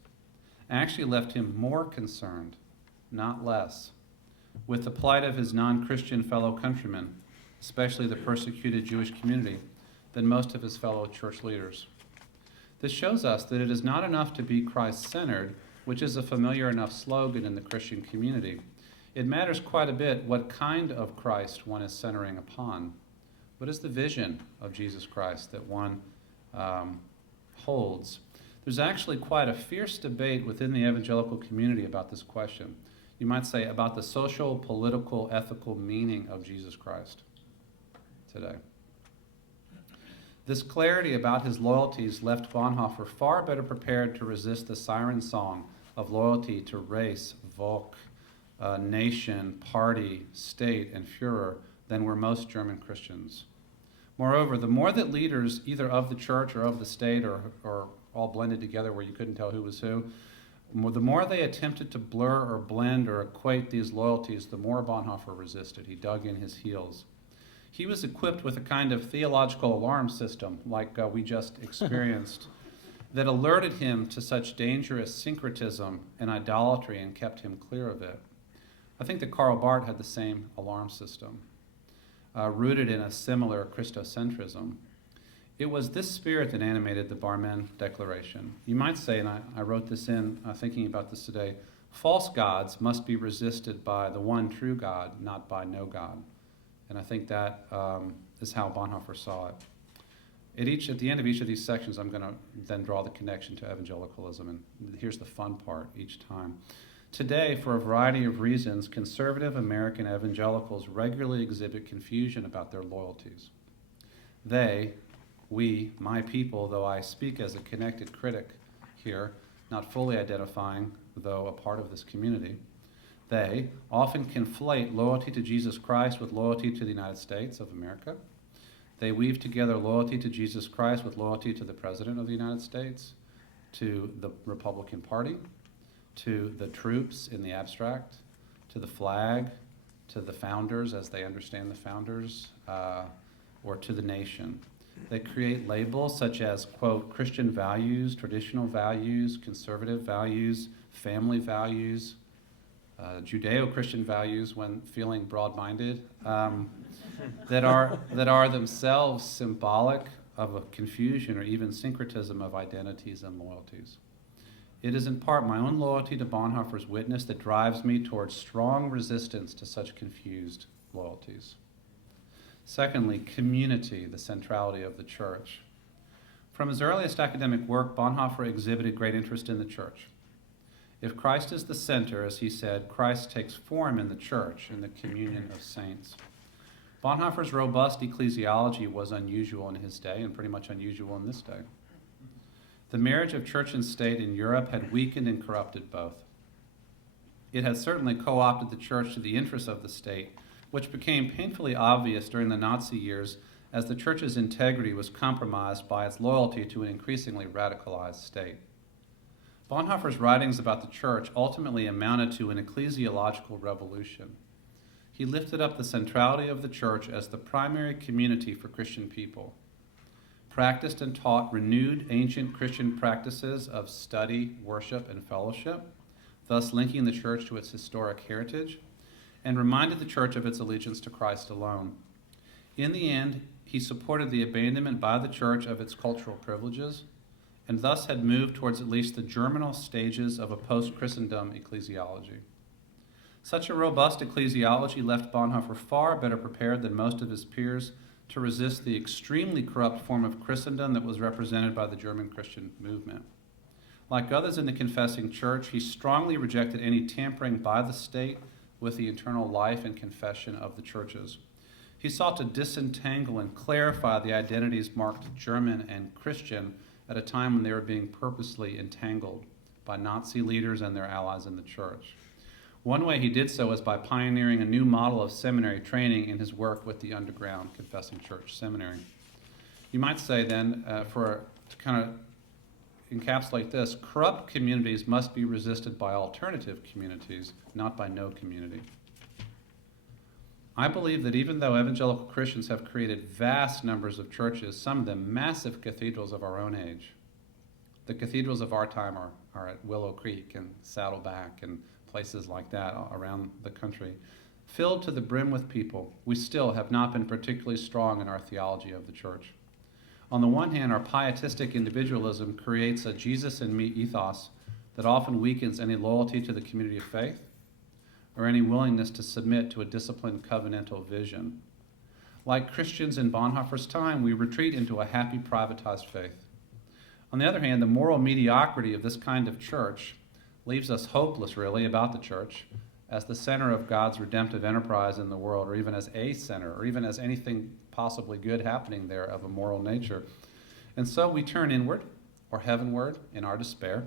actually left him more concerned, not less, with the plight of his non-Christian fellow countrymen, especially the persecuted Jewish community, than most of his fellow church leaders. This shows us that it is not enough to be Christ-centered, which is a familiar enough slogan in the Christian community. It matters quite a bit what kind of Christ one is centering upon. What is the vision of Jesus Christ that one holds? There's actually quite a fierce debate within the evangelical community about this question. You might say about the social, political, ethical meaning of Jesus Christ today. This clarity about his loyalties left Bonhoeffer far better prepared to resist the siren song of loyalty to race, Volk, nation, party, state, and Führer than were most German Christians. Moreover, the more that leaders, either of the church or of the state or all blended together where you couldn't tell who was who, the more they attempted to blur or blend or equate these loyalties, the more Bonhoeffer resisted. He dug in his heels. He was equipped with a kind of theological alarm system, like we just experienced, that alerted him to such dangerous syncretism and idolatry and kept him clear of it. I think that Karl Barth had the same alarm system, rooted in a similar Christocentrism. It was this spirit that animated the Barmen Declaration. You might say, and I wrote this in thinking about this today, false gods must be resisted by the one true God, not by no God. And I think that is how Bonhoeffer saw it. At the end of each of these sections, I'm going to then draw the connection to evangelicalism, and here's the fun part each time. Today, for a variety of reasons, conservative American evangelicals regularly exhibit confusion about their loyalties. They, we, my people, though I speak as a connected critic here, not fully identifying, though a part of this community, they often conflate loyalty to Jesus Christ with loyalty to the United States of America. They weave together loyalty to Jesus Christ with loyalty to the President of the United States, to the Republican Party, to the troops in the abstract, to the flag, to the founders as they understand the founders, or to the nation. They create labels such as, quote, Christian values, traditional values, conservative values, family values, Judeo-Christian values when feeling broad-minded, that are themselves symbolic of a confusion or even syncretism of identities and loyalties. It is in part my own loyalty to Bonhoeffer's witness that drives me towards strong resistance to such confused loyalties. Secondly, community, the centrality of the church. From his earliest academic work, Bonhoeffer exhibited great interest in the church. If Christ is the center, as he said, Christ takes form in the church, in the communion of saints. Bonhoeffer's robust ecclesiology was unusual in his day and pretty much unusual in this day. The marriage of church and state in Europe had weakened and corrupted both. It had certainly co-opted the church to the interests of the state, which became painfully obvious during the Nazi years as the church's integrity was compromised by its loyalty to an increasingly radicalized state. Bonhoeffer's writings about the church ultimately amounted to an ecclesiological revolution. He lifted up the centrality of the church as the primary community for Christian people, practiced and taught renewed ancient Christian practices of study, worship, and fellowship, thus linking the church to its historic heritage, and reminded the church of its allegiance to Christ alone. In the end, he supported the abandonment by the church of its cultural privileges, and thus had moved towards at least the germinal stages of a post-Christendom ecclesiology. Such a robust ecclesiology left Bonhoeffer far better prepared than most of his peers to resist the extremely corrupt form of Christendom that was represented by the German Christian movement. Like others in the confessing church, he strongly rejected any tampering by the state with the internal life and confession of the churches. He sought to disentangle and clarify the identities marked German and Christian at a time when they were being purposely entangled by Nazi leaders and their allies in the church. One way he did so was by pioneering a new model of seminary training in his work with the underground confessing church seminary. You might say then, to kind of encapsulate this, corrupt communities must be resisted by alternative communities, not by no community. I believe that even though evangelical Christians have created vast numbers of churches, some of them massive cathedrals of our own age, the cathedrals of our time are at Willow Creek and Saddleback and places like that around the country, filled to the brim with people, we still have not been particularly strong in our theology of the church. On the one hand, our pietistic individualism creates a Jesus and me ethos that often weakens any loyalty to the community of faith or any willingness to submit to a disciplined covenantal vision. Like Christians in Bonhoeffer's time, we retreat into a happy privatized faith. On the other hand, the moral mediocrity of this kind of church leaves us hopeless, really, about the church as the center of God's redemptive enterprise in the world, or even as a center, or even as anything possibly good happening there of a moral nature. And so we turn inward or heavenward in our despair,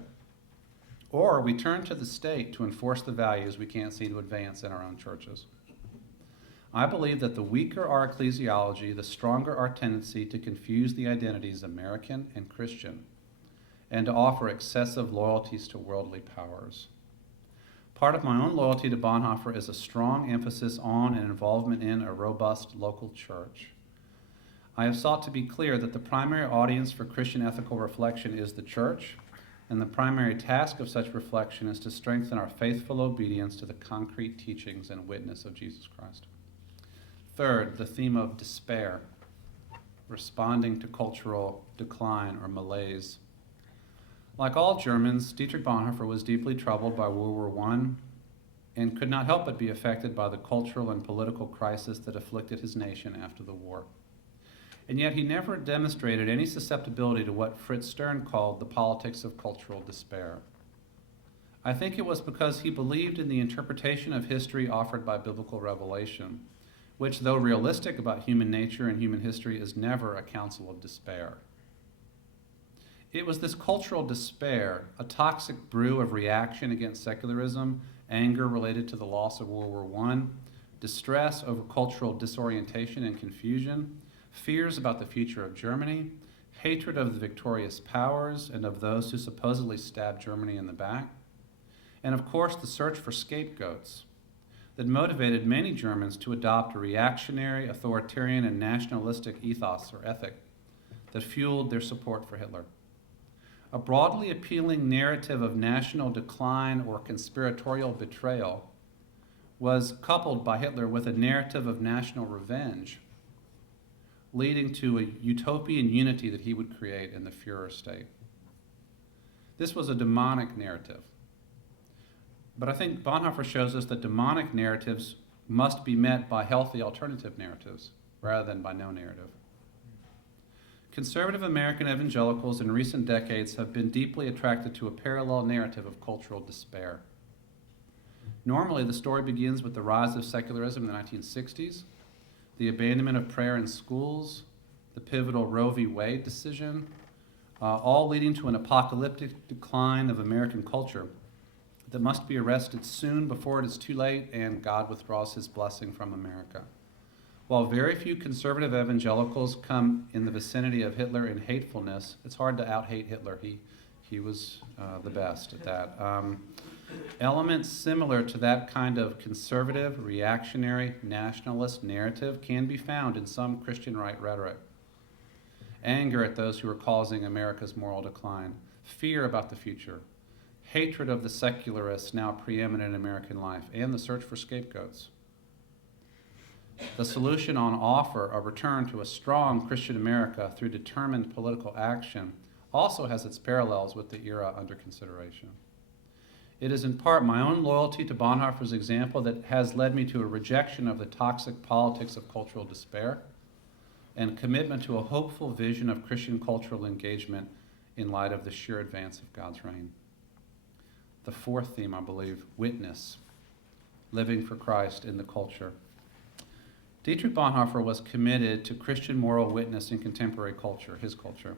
or we turn to the state to enforce the values we can't see to advance in our own churches. I believe that the weaker our ecclesiology, the stronger our tendency to confuse the identities American and Christian, and to offer excessive loyalties to worldly powers. Part of my own loyalty to Bonhoeffer is a strong emphasis on and involvement in a robust local church. I have sought to be clear that the primary audience for Christian ethical reflection is the church, and the primary task of such reflection is to strengthen our faithful obedience to the concrete teachings and witness of Jesus Christ. Third, the theme of despair, responding to cultural decline or malaise. Like all Germans, Dietrich Bonhoeffer was deeply troubled by World War I and could not help but be affected by the cultural and political crisis that afflicted his nation after the war. And yet he never demonstrated any susceptibility to what Fritz Stern called the politics of cultural despair. I think it was because he believed in the interpretation of history offered by biblical revelation, which, though realistic about human nature and human history, is never a counsel of despair. It was this cultural despair, a toxic brew of reaction against secularism, anger related to the loss of World War I, distress over cultural disorientation and confusion, fears about the future of Germany, hatred of the victorious powers and of those who supposedly stabbed Germany in the back, and of course the search for scapegoats that motivated many Germans to adopt a reactionary, authoritarian, and nationalistic ethos or ethic that fueled their support for Hitler. A broadly appealing narrative of national decline or conspiratorial betrayal was coupled by Hitler with a narrative of national revenge, leading to a utopian unity that he would create in the Führer state. This was a demonic narrative. But I think Bonhoeffer shows us that demonic narratives must be met by healthy alternative narratives rather than by no narrative. Conservative American evangelicals in recent decades have been deeply attracted to a parallel narrative of cultural despair. Normally, the story begins with the rise of secularism in the 1960s, the abandonment of prayer in schools, the pivotal Roe v. Wade decision, all leading to an apocalyptic decline of American culture that must be arrested soon before it is too late and God withdraws his blessing from America. While very few conservative evangelicals come in the vicinity of Hitler in hatefulness, it's hard to out-hate Hitler. He He was the best at that. Elements similar to that kind of conservative, reactionary, nationalist narrative can be found in some Christian right rhetoric. Anger at those who are causing America's moral decline, fear about the future, hatred of the secularists now preeminent in American life, and the search for scapegoats. The solution on offer, a return to a strong Christian America through determined political action, also has its parallels with the era under consideration. It is in part my own loyalty to Bonhoeffer's example that has led me to a rejection of the toxic politics of cultural despair and commitment to a hopeful vision of Christian cultural engagement in light of the sure advance of God's reign. The fourth theme, I believe, witness, living for Christ in the culture. Dietrich Bonhoeffer was committed to Christian moral witness in contemporary culture, his culture.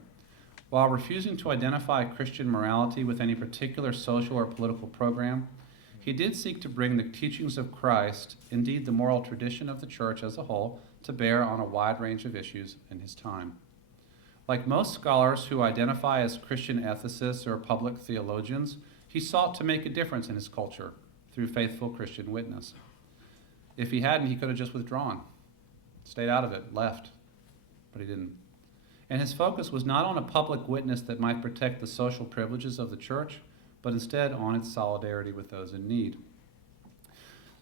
While refusing to identify Christian morality with any particular social or political program, he did seek to bring the teachings of Christ, indeed the moral tradition of the church as a whole, to bear on a wide range of issues in his time. Like most scholars who identify as Christian ethicists or public theologians, he sought to make a difference in his culture through faithful Christian witness. If he hadn't, he could have just withdrawn, stayed out of it, left, but he didn't. And his focus was not on a public witness that might protect the social privileges of the church, but instead on its solidarity with those in need.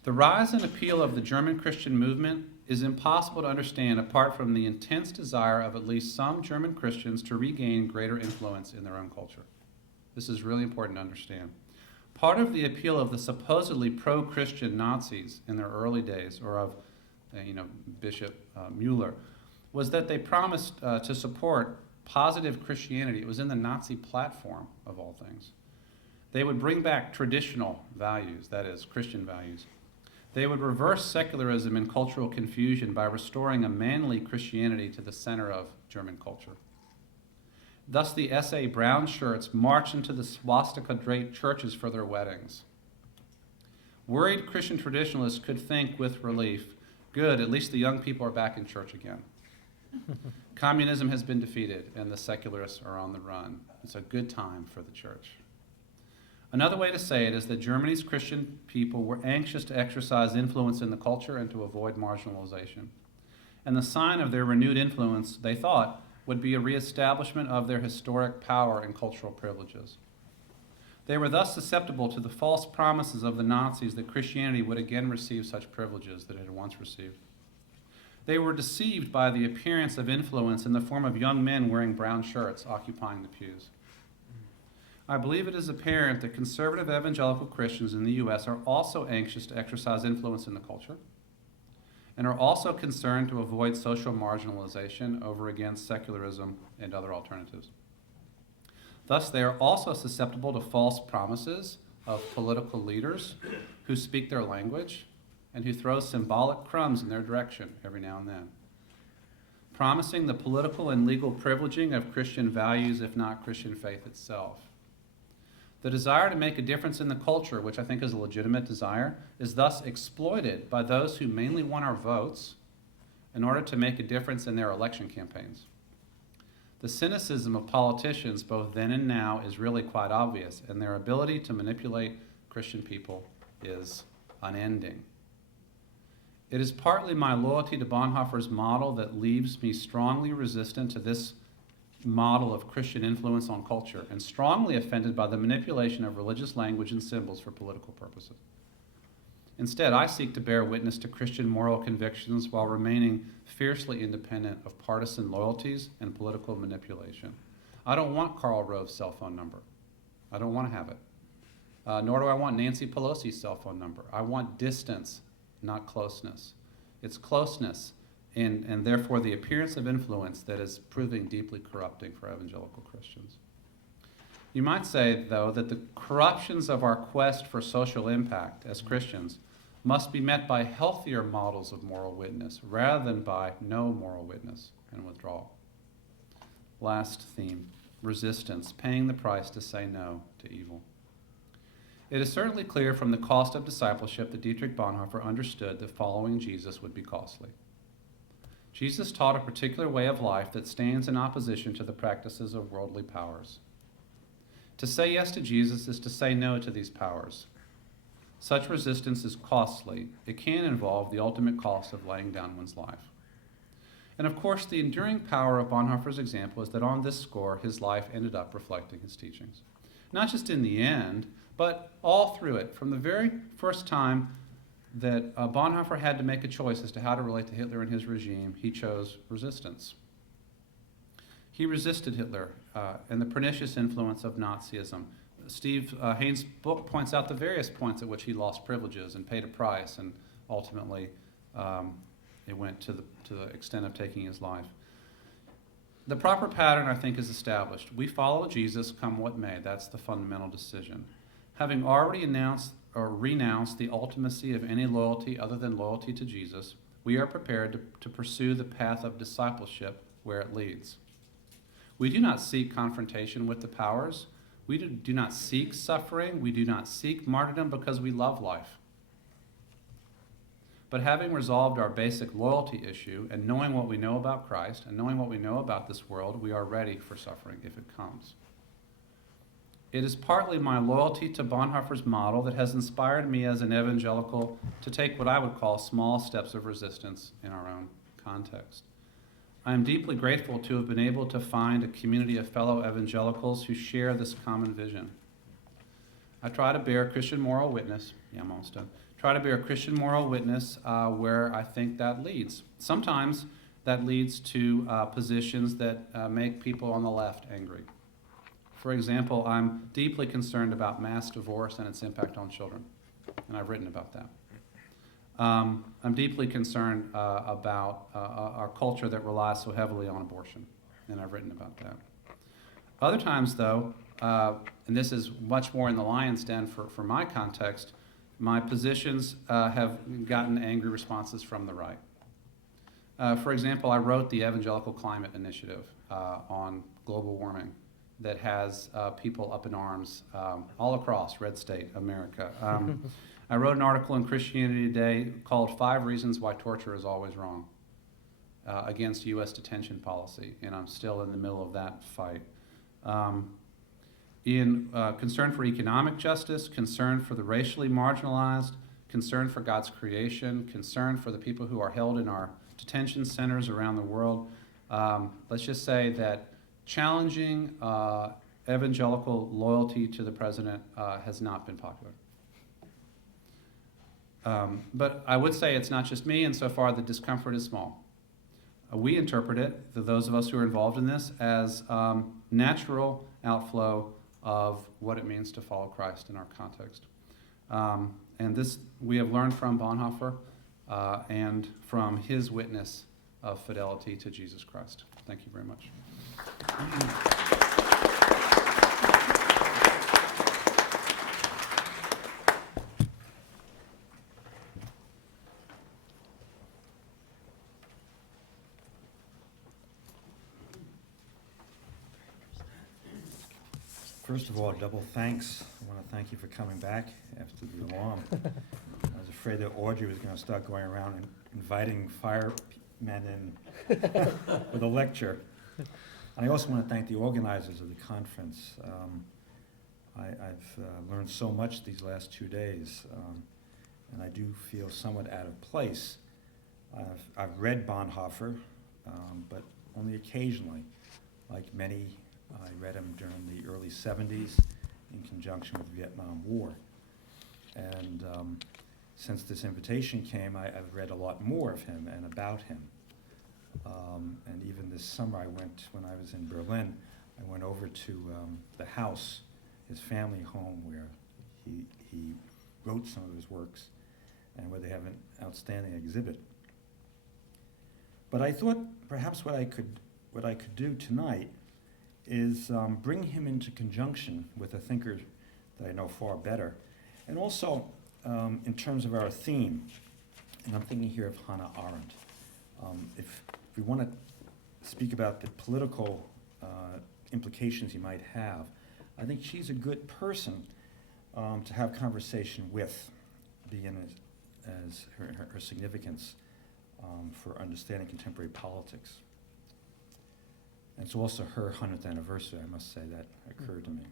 The rise and appeal of the German Christian movement is impossible to understand apart from the intense desire of at least some German Christians to regain greater influence in their own culture. This is really important to understand. Part of the appeal of the supposedly pro-Christian Nazis in their early days, or of Bishop Mueller, was that they promised to support positive Christianity. It was in the Nazi platform, of all things. They would bring back traditional values, that is, Christian values. They would reverse secularism and cultural confusion by restoring a manly Christianity to the center of German culture. Thus, the S.A. brown shirts marched into the swastika-draped churches for their weddings. Worried Christian traditionalists could think with relief, good, at least the young people are back in church again. Communism has been defeated and the secularists are on the run. It's a good time for the church. Another way to say it is that Germany's Christian people were anxious to exercise influence in the culture and to avoid marginalization. And the sign of their renewed influence, they thought, would be a reestablishment of their historic power and cultural privileges. They were thus susceptible to the false promises of the Nazis that Christianity would again receive such privileges that it had once received. They were deceived by the appearance of influence in the form of young men wearing brown shirts occupying the pews. I believe it is apparent that conservative evangelical Christians in the U.S. are also anxious to exercise influence in the culture and are also concerned to avoid social marginalization over against secularism and other alternatives. Thus, they are also susceptible to false promises of political leaders who speak their language and who throw symbolic crumbs in their direction every now and then, promising the political and legal privileging of Christian values, if not Christian faith itself. The desire to make a difference in the culture, which I think is a legitimate desire, is thus exploited by those who mainly want our votes in order to make a difference in their election campaigns. The cynicism of politicians, both then and now, is really quite obvious, and their ability to manipulate Christian people is unending. It is partly my loyalty to Bonhoeffer's model that leaves me strongly resistant to this model of Christian influence on culture and strongly offended by the manipulation of religious language and symbols for political purposes. Instead, I seek to bear witness to Christian moral convictions while remaining fiercely independent of partisan loyalties and political manipulation. I don't want Karl Rove's cell phone number. I don't want to have it. Nor do I want Nancy Pelosi's cell phone number. I want distance, not closeness. It's closeness and therefore the appearance of influence that is proving deeply corrupting for evangelical Christians. You might say, though, that the corruptions of our quest for social impact as Christians must be met by healthier models of moral witness rather than by no moral witness and withdrawal. Last theme, resistance, paying the price to say no to evil. It is certainly clear from the cost of discipleship that Dietrich Bonhoeffer understood that following Jesus would be costly. Jesus taught a particular way of life that stands in opposition to the practices of worldly powers. To say yes to Jesus is to say no to these powers. Such resistance is costly. It can involve the ultimate cost of laying down one's life. And of course, the enduring power of Bonhoeffer's example is that on this score, his life ended up reflecting his teachings. Not just in the end, but all through it. From the very first time that Bonhoeffer had to make a choice as to how to relate to Hitler and his regime, he chose resistance. He resisted Hitler and the pernicious influence of Nazism. Steve Haynes' book points out the various points at which he lost privileges and paid a price, and ultimately it went to the extent of taking his life. The proper pattern, I think, is established. We follow Jesus come what may. That's the fundamental decision. Having already announced or renounced the ultimacy of any loyalty other than loyalty to Jesus, we are prepared to pursue the path of discipleship where it leads. We do not seek confrontation with the powers. We do not seek suffering. We do not seek martyrdom because we love life. But having resolved our basic loyalty issue and knowing what we know about Christ and knowing what we know about this world, we are ready for suffering if it comes. It is partly my loyalty to Bonhoeffer's model that has inspired me as an evangelical to take what I would call small steps of resistance in our own context. I am deeply grateful to have been able to find a community of fellow evangelicals who share this common vision. I try to bear Christian moral witness. I'm almost done. Try to bear Christian moral witness where I think that leads. Sometimes that leads to positions that make people on the left angry. For example, I'm deeply concerned about mass divorce and its impact on children, and I've written about that. I'm deeply concerned about our culture that relies so heavily on abortion, and I've written about that. Other times, though, and this is much more in the lion's den for my context, my positions have gotten angry responses from the right. For example, I wrote the Evangelical Climate Initiative on global warming that has people up in arms all across red state America. I wrote an article in Christianity Today called 5 Reasons Why Torture is Always Wrong against U.S. detention policy, and I'm still in the middle of that fight. In concern for economic justice, concern for the racially marginalized, concern for God's creation, concern for the people who are held in our detention centers around the world. Let's just say that challenging evangelical loyalty to the president has not been popular. But I would say it's not just me, and so far the discomfort is small. We interpret it, those of us who are involved in this, as natural outflow of what it means to follow Christ in our context. And this we have learned from Bonhoeffer and from his witness of fidelity to Jesus Christ. Thank you very much. First of all, double thanks. I want to thank you for coming back after the alarm. I was afraid that Audrey was going to start going around and inviting firemen in with a lecture. And I also want to thank the organizers of the conference. I've learned so much these last 2 days, and I do feel somewhat out of place. I've read Bonhoeffer, but only occasionally, like many. I read him during the early 70s in conjunction with the Vietnam War. And since this invitation came, I've read a lot more of him and about him. And even this summer when I was in Berlin, I went over to the house, his family home, where he wrote some of his works and where they have an outstanding exhibit. But I thought perhaps what I could do tonight is bring him into conjunction with a thinker that I know far better, and also in terms of our theme, and I'm thinking here of Hannah Arendt. If we want to speak about the political implications he might have, I think she's a good person to have conversation with, being as her significance for understanding contemporary politics. And it's also her 100th anniversary, I must say, that occurred to me.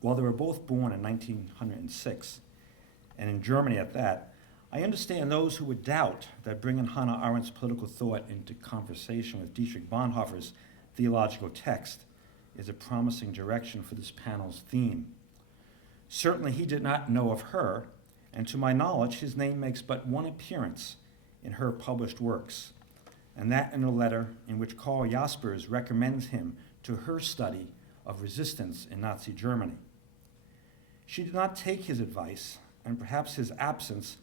While they were both born in 1906, and in Germany at that, I understand those who would doubt that bringing Hannah Arendt's political thought into conversation with Dietrich Bonhoeffer's theological text is a promising direction for this panel's theme. Certainly he did not know of her, and to my knowledge, his name makes but one appearance in her published works, and that in a letter in which Karl Jaspers recommends him to her study of resistance in Nazi Germany. She did not take his advice, and perhaps his absence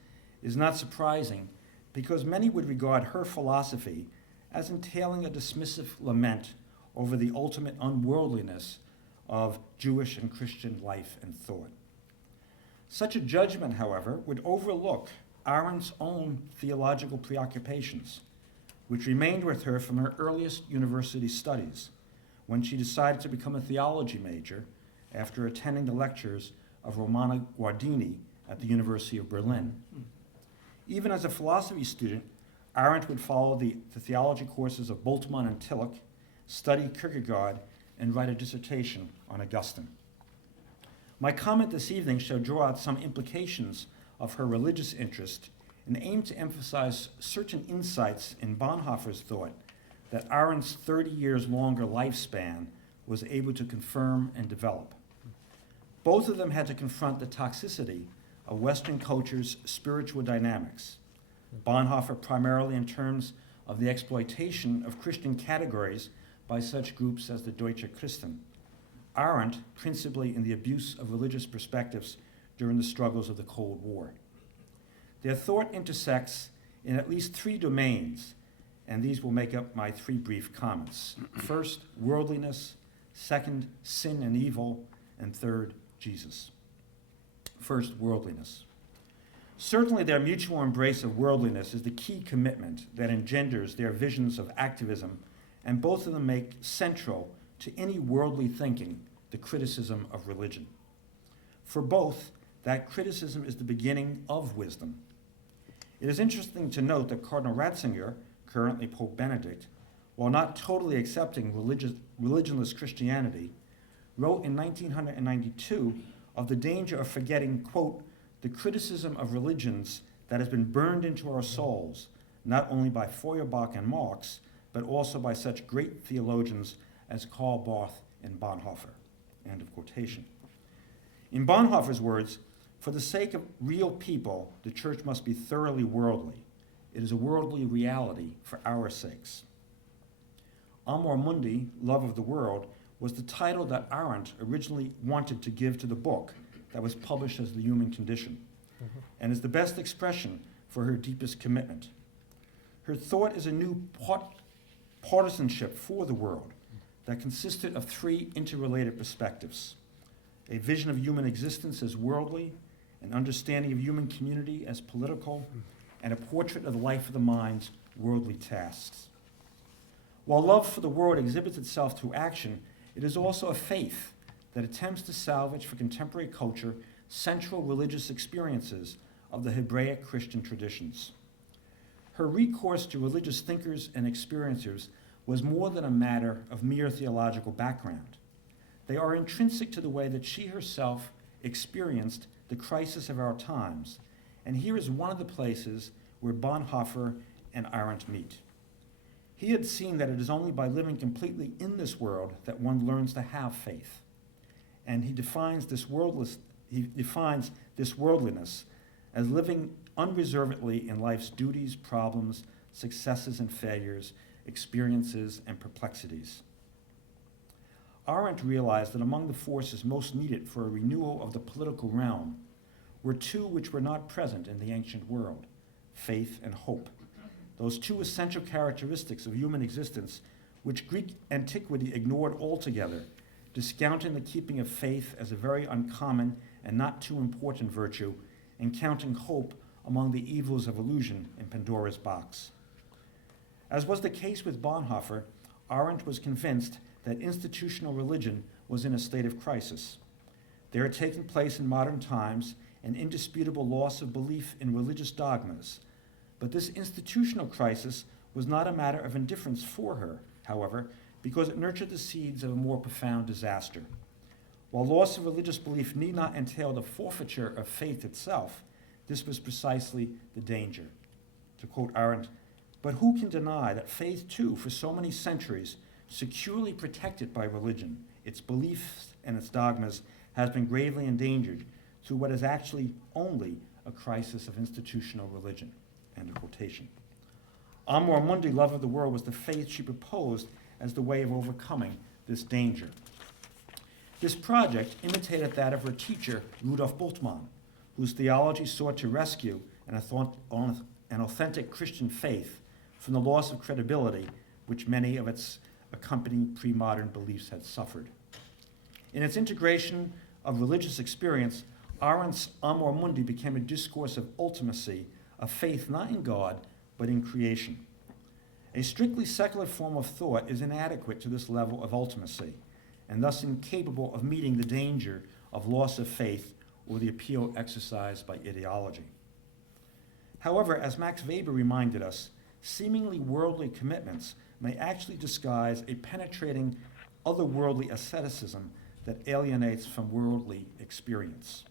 is not surprising, because many would regard her philosophy as entailing a dismissive lament over the ultimate unworldliness of Jewish and Christian life and thought. Such a judgment, however, would overlook Arendt's own theological preoccupations, which remained with her from her earliest university studies, when she decided to become a theology major after attending the lectures of Romano Guardini at the University of Berlin. Even as a philosophy student, Arendt would follow the theology courses of Bultmann and Tillich, study Kierkegaard, and write a dissertation on Augustine. My comment this evening shall draw out some implications of her religious interest and aim to emphasize certain insights in Bonhoeffer's thought that Arendt's 30 years longer lifespan was able to confirm and develop. Both of them had to confront the toxicity of Western culture's spiritual dynamics. Bonhoeffer primarily in terms of the exploitation of Christian categories by such groups as the Deutsche Christen. Arendt principally in the abuse of religious perspectives during the struggles of the Cold War. Their thought intersects in at least three domains, and these will make up my three brief comments. First, worldliness. Second, sin and evil. And third, Jesus. First, worldliness. Certainly their mutual embrace of worldliness is the key commitment that engenders their visions of activism, and both of them make central to any worldly thinking the criticism of religion. For both, that criticism is the beginning of wisdom. It is interesting to note that Cardinal Ratzinger, currently Pope Benedict, while not totally accepting religionless Christianity, wrote in 1992 of the danger of forgetting, quote, the criticism of religions that has been burned into our souls, not only by Feuerbach and Marx, but also by such great theologians as Karl Barth and Bonhoeffer, end of quotation. In Bonhoeffer's words, for the sake of real people, the church must be thoroughly worldly. It is a worldly reality for our sakes. Amor Mundi, Love of the World, was the title that Arendt originally wanted to give to the book that was published as The Human Condition, and is the best expression for her deepest commitment. Her thought is a new partisanship for the world that consisted of three interrelated perspectives: a vision of human existence as worldly, an understanding of human community as political, and a portrait of the life of the mind's worldly tasks. While love for the world exhibits itself through action, it is also a faith that attempts to salvage for contemporary culture central religious experiences of the Hebraic Christian traditions. Her recourse to religious thinkers and experiencers was more than a matter of mere theological background. They are intrinsic to the way that she herself experienced the crisis of our times, and here is one of the places where Bonhoeffer and Arendt meet. He had seen that it is only by living completely in this world that one learns to have faith, and he defines this worldliness as living unreservedly in life's duties, problems, successes and failures, experiences and perplexities. Arendt realized that among the forces most needed for a renewal of the political realm were two which were not present in the ancient world: faith and hope. Those two essential characteristics of human existence which Greek antiquity ignored altogether, discounting the keeping of faith as a very uncommon and not too important virtue, and counting hope among the evils of illusion in Pandora's box. As was the case with Bonhoeffer, Arendt was convinced that institutional religion was in a state of crisis. There had taken place in modern times an indisputable loss of belief in religious dogmas, but this institutional crisis was not a matter of indifference for her, however, because it nurtured the seeds of a more profound disaster. While loss of religious belief need not entail the forfeiture of faith itself, this was precisely the danger. To quote Arendt, "But who can deny that faith, too, for so many centuries, securely protected by religion, its beliefs and its dogmas, has been gravely endangered through what is actually only a crisis of institutional religion?" End of quotation. Amor Mundi, love of the world, was the faith she proposed as the way of overcoming this danger. This project imitated that of her teacher, Rudolf Bultmann, whose theology sought to rescue an authentic Christian faith from the loss of credibility which many of its accompanying pre-modern beliefs had suffered. In its integration of religious experience, Arendt's Amor Mundi became a discourse of ultimacy, of faith not in God, but in creation. A strictly secular form of thought is inadequate to this level of ultimacy, and thus incapable of meeting the danger of loss of faith or the appeal exercised by ideology. However, as Max Weber reminded us, seemingly worldly commitments may actually disguise a penetrating otherworldly asceticism that alienates from worldly experience.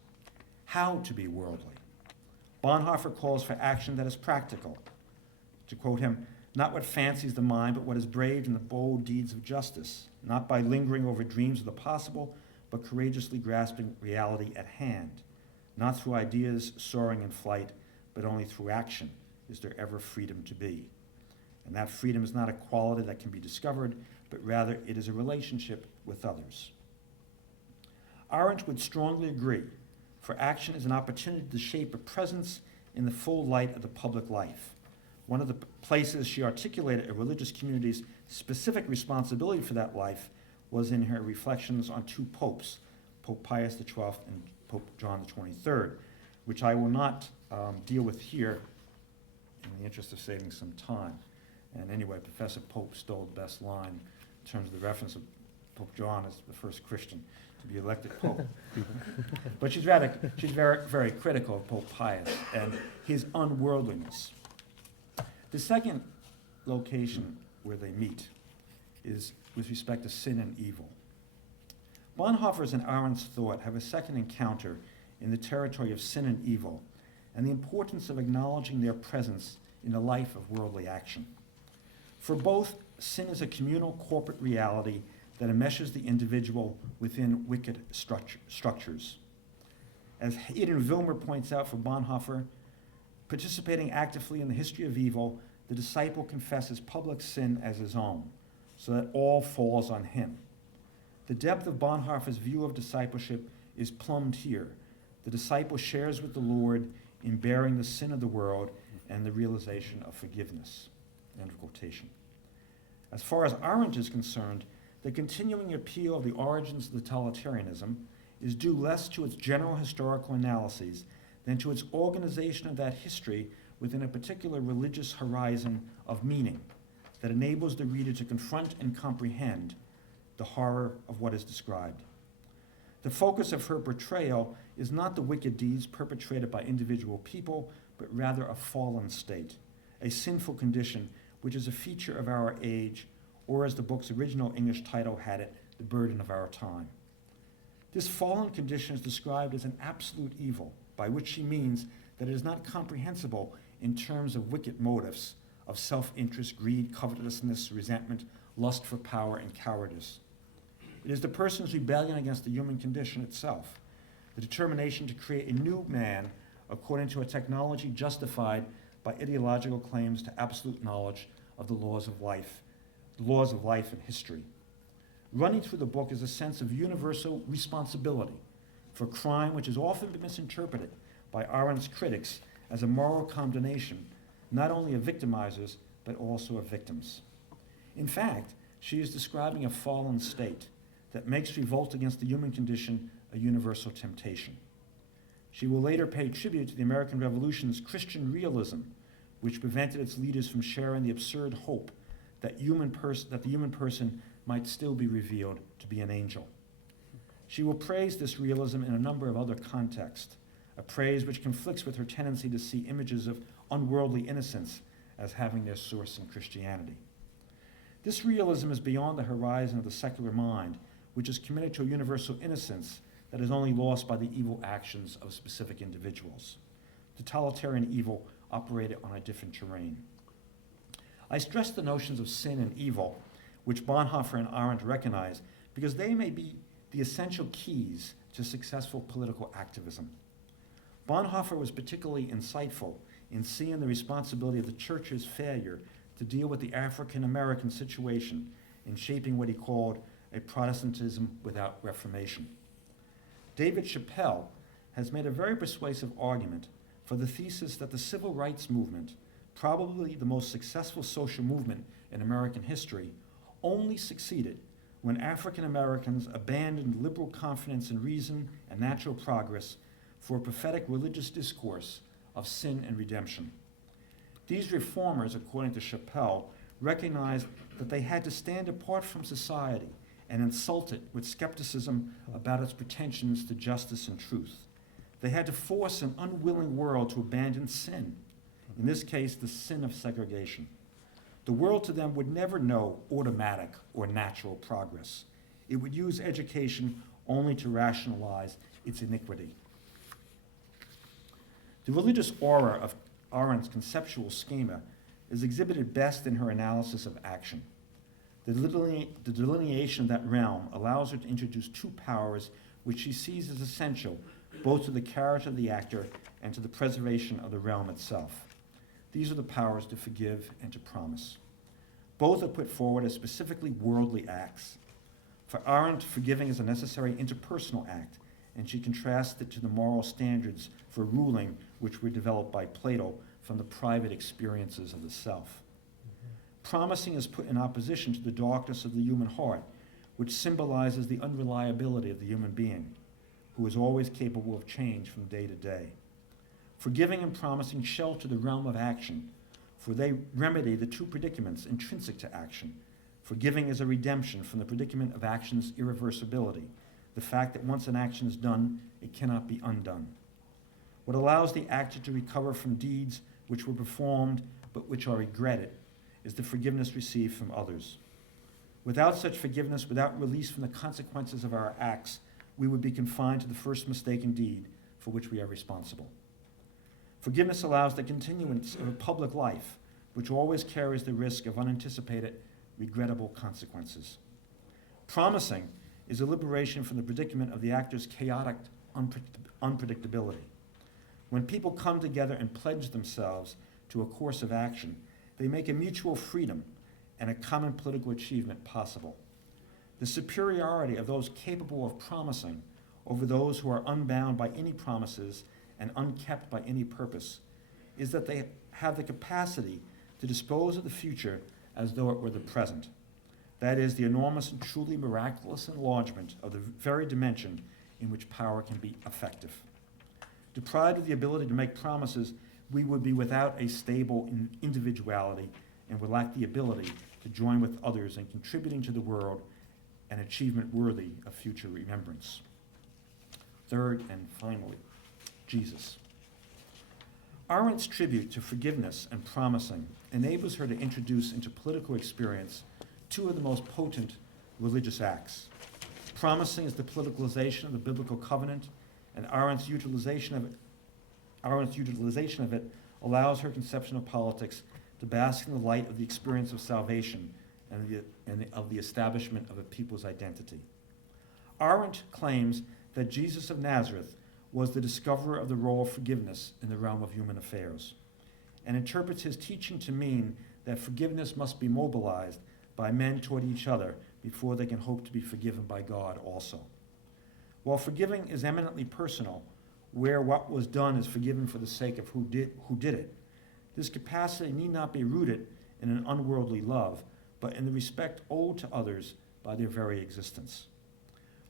How to be worldly? Bonhoeffer calls for action that is practical. To quote him, "Not what fancies the mind, but what is brave in the bold deeds of justice, not by lingering over dreams of the possible, but courageously grasping reality at hand. Not through ideas soaring in flight, but only through action is there ever freedom to be. And that freedom is not a quality that can be discovered, but rather it is a relationship with others." Arendt would strongly agree, for action is an opportunity to shape a presence in the full light of the public life. One of the places she articulated a religious community's specific responsibility for that life was in her reflections on two popes, Pope Pius XII and Pope John XXIII, which I will not deal with here in the interest of saving some time. And anyway, Professor Pope stole the best line in terms of the reference of Pope John as the first Christian to be elected Pope. But she's very, very critical of Pope Pius and his unworldliness. The second location where they meet is with respect to sin and evil. Bonhoeffer's and Arendt's thought have a second encounter in the territory of sin and evil, and the importance of acknowledging their presence in the life of worldly action. For both, sin is a communal corporate reality that enmeshes the individual within wicked structures. As Eden Wilmer points out for Bonhoeffer, participating actively in the history of evil, the disciple confesses public sin as his own, so that all falls on him. The depth of Bonhoeffer's view of discipleship is plumbed here. The disciple shares with the Lord in bearing the sin of the world and the realization of forgiveness. End of quotation. As far as Arendt is concerned, the continuing appeal of the origins of totalitarianism is due less to its general historical analyses than to its organization of that history within a particular religious horizon of meaning that enables the reader to confront and comprehend the horror of what is described. The focus of her portrayal is not the wicked deeds perpetrated by individual people, but rather a fallen state, a sinful condition which is a feature of our age, or as the book's original English title had it, the burden of our time. This fallen condition is described as an absolute evil, by which she means that it is not comprehensible in terms of wicked motives of self-interest, greed, covetousness, resentment, lust for power, and cowardice. It is the person's rebellion against the human condition itself, the determination to create a new man according to a technology justified by ideological claims to absolute knowledge of the laws of life and history. Running through the book is a sense of universal responsibility for crime which has often been misinterpreted by Arendt's critics as a moral condemnation, not only of victimizers, but also of victims. In fact, she is describing a fallen state that makes revolt against the human condition a universal temptation. She will later pay tribute to the American Revolution's Christian realism, which prevented its leaders from sharing the absurd hope that the human person might still be revealed to be an angel. She will praise this realism in a number of other contexts, a praise which conflicts with her tendency to see images of unworldly innocence as having their source in Christianity. This realism is beyond the horizon of the secular mind, which is committed to a universal innocence that is only lost by the evil actions of specific individuals. Totalitarian evil operated on a different terrain. I stress the notions of sin and evil, which Bonhoeffer and Arendt recognize, because they may be the essential keys to successful political activism. Bonhoeffer was particularly insightful in seeing the responsibility of the church's failure to deal with the African American situation in shaping what he called a Protestantism without Reformation. David Chappelle has made a very persuasive argument for the thesis that the civil rights movement, probably the most successful social movement in American history, only succeeded when African Americans abandoned liberal confidence in reason and natural progress for a prophetic religious discourse of sin and redemption. These reformers, according to Chappelle, recognized that they had to stand apart from society and insult it with skepticism about its pretensions to justice and truth. They had to force an unwilling world to abandon sin, in this case, the sin of segregation. The world to them would never know automatic or natural progress. It would use education only to rationalize its iniquity. The religious aura of Arendt's conceptual schema is exhibited best in her analysis of action. The delineation of that realm allows her to introduce two powers which she sees as essential both to the character of the actor and to the preservation of the realm itself. These are the powers to forgive and to promise. Both are put forward as specifically worldly acts. For Arendt, forgiving is a necessary interpersonal act, and she contrasts it to the moral standards for ruling which were developed by Plato from the private experiences of the self. Promising is put in opposition to the darkness of the human heart, which symbolizes the unreliability of the human being, who is always capable of change from day to day. Forgiving and promising shelter the realm of action, for they remedy the two predicaments intrinsic to action. Forgiving is a redemption from the predicament of action's irreversibility, the fact that once an action is done, it cannot be undone. What allows the actor to recover from deeds which were performed but which are regretted is the forgiveness received from others. Without such forgiveness, without release from the consequences of our acts, we would be confined to the first mistaken deed for which we are responsible. Forgiveness allows the continuance of a public life, which always carries the risk of unanticipated, regrettable consequences. Promising is a liberation from the predicament of the actor's chaotic unpredictability. When people come together and pledge themselves to a course of action, they make a mutual freedom and a common political achievement possible. The superiority of those capable of promising over those who are unbound by any promises and unkept by any purpose is that they have the capacity to dispose of the future as though it were the present. That is, the enormous and truly miraculous enlargement of the very dimension in which power can be effective. Deprived of the ability to make promises, we would be without a stable individuality and would lack the ability to join with others in contributing to the world an achievement worthy of future remembrance. Third and finally, Jesus. Arendt's tribute to forgiveness and promising enables her to introduce into political experience two of the most potent religious acts. Promising is the politicalization of the biblical covenant, and Arendt's utilization of it allows her conception of politics to bask in the light of the experience of salvation and of the establishment of a people's identity. Arendt claims that Jesus of Nazareth was the discoverer of the role of forgiveness in the realm of human affairs, and interprets his teaching to mean that forgiveness must be mobilized by men toward each other before they can hope to be forgiven by God also. While forgiving is eminently personal, where what was done is forgiven for the sake of who did it, this capacity need not be rooted in an unworldly love, but in the respect owed to others by their very existence.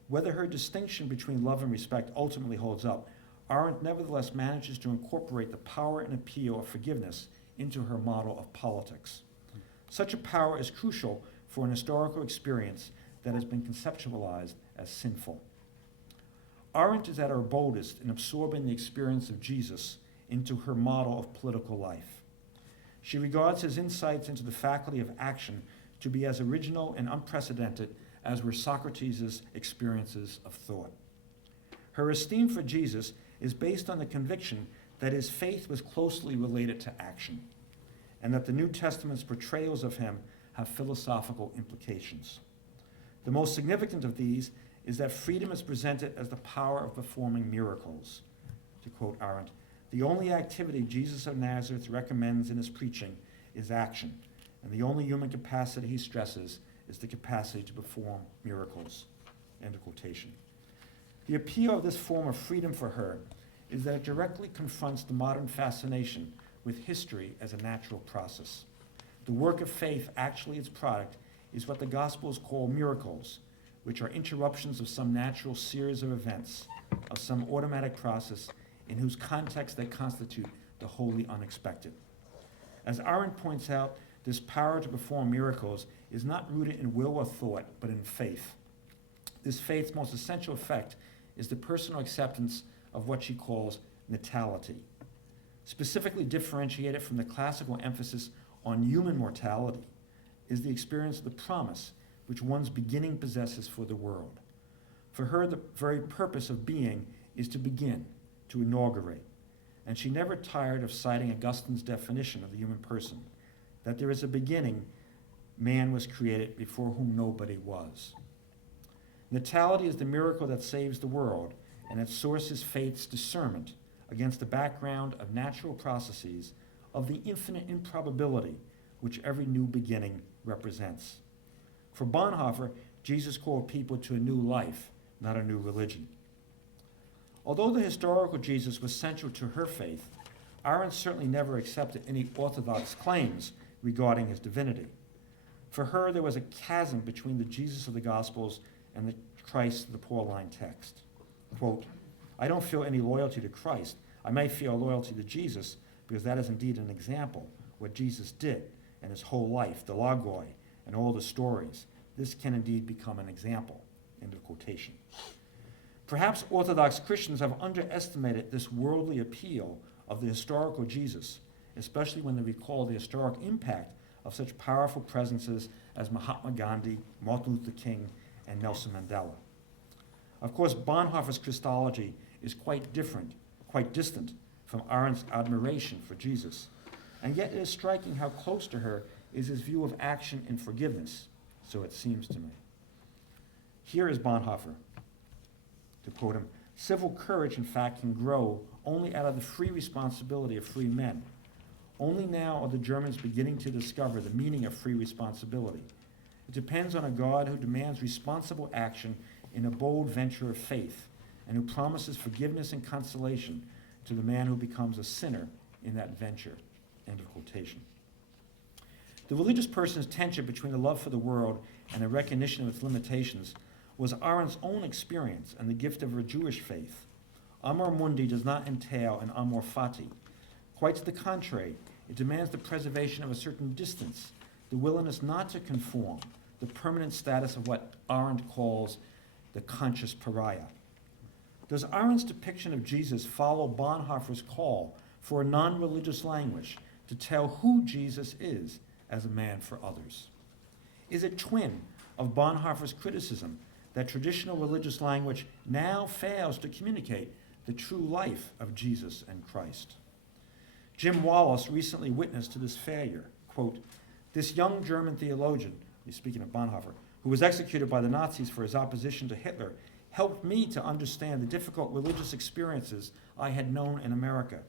Whether her distinction between love and respect ultimately holds up, Arendt nevertheless manages to incorporate the power and appeal of forgiveness into her model of politics. Such a power is crucial for an historical experience that has been conceptualized as sinful. Arendt is at her boldest in absorbing the experience of Jesus into her model of political life. She regards his insights into the faculty of action to be as original and unprecedented as were Socrates' experiences of thought. Her esteem for Jesus is based on the conviction that his faith was closely related to action, and that the New Testament's portrayals of him have philosophical implications. The most significant of these is that freedom is presented as the power of performing miracles. To quote Arendt, "The only activity Jesus of Nazareth recommends in his preaching is action, and the only human capacity he stresses is the capacity to perform miracles." End of quotation. The appeal of this form of freedom for her is that it directly confronts the modern fascination with history as a natural process. The work of faith, actually its product, is what the Gospels call miracles, which are interruptions of some natural series of events, of some automatic process in whose context they constitute the wholly unexpected. As Arendt points out, this power to perform miracles is not rooted in will or thought, but in faith. This faith's most essential effect is the personal acceptance of what she calls natality. Specifically differentiated from the classical emphasis on human mortality is the experience of the promise which one's beginning possesses for the world. For her, the very purpose of being is to begin, to inaugurate. And she never tired of citing Augustine's definition of the human person, that there is a beginning, man was created before whom nobody was. Natality is the miracle that saves the world, and its source is faith's discernment against the background of natural processes of the infinite improbability which every new beginning represents. For Bonhoeffer, Jesus called people to a new life, not a new religion. Although the historical Jesus was central to her faith, Arendt certainly never accepted any orthodox claims regarding his divinity. For her, there was a chasm between the Jesus of the Gospels and the Christ of the Pauline text. Quote, "I don't feel any loyalty to Christ. I may feel loyalty to Jesus because that is indeed an example, what Jesus did and his whole life, the logoi, and all the stories. This can indeed become an example." End of quotation. Perhaps Orthodox Christians have underestimated this worldly appeal of the historical Jesus, especially when they recall the historic impact of such powerful presences as Mahatma Gandhi, Martin Luther King, and Nelson Mandela. Of course, Bonhoeffer's Christology is quite distant from Arendt's admiration for Jesus, and yet it is striking how close to her is his view of action and forgiveness, so it seems to me. Here is Bonhoeffer. To quote him, "Civil courage, in fact, can grow only out of the free responsibility of free men. Only now are the Germans beginning to discover the meaning of free responsibility. It depends on a God who demands responsible action in a bold venture of faith, and who promises forgiveness and consolation to the man who becomes a sinner in that venture." End of quotation. The religious person's tension between the love for the world and the recognition of its limitations was Arendt's own experience and the gift of her Jewish faith. Amor mundi does not entail an amor fati. Quite to the contrary, it demands the preservation of a certain distance, the willingness not to conform, the permanent status of what Arendt calls the conscious pariah. Does Arendt's depiction of Jesus follow Bonhoeffer's call for a non-religious language to tell who Jesus is as a man for others? Is it twin of Bonhoeffer's criticism that traditional religious language now fails to communicate the true life of Jesus and Christ? Jim Wallace recently witnessed to this failure. Quote, "This young German theologian," he's speaking of Bonhoeffer, "who was executed by the Nazis for his opposition to Hitler, helped me to understand the difficult religious experiences I had known in America.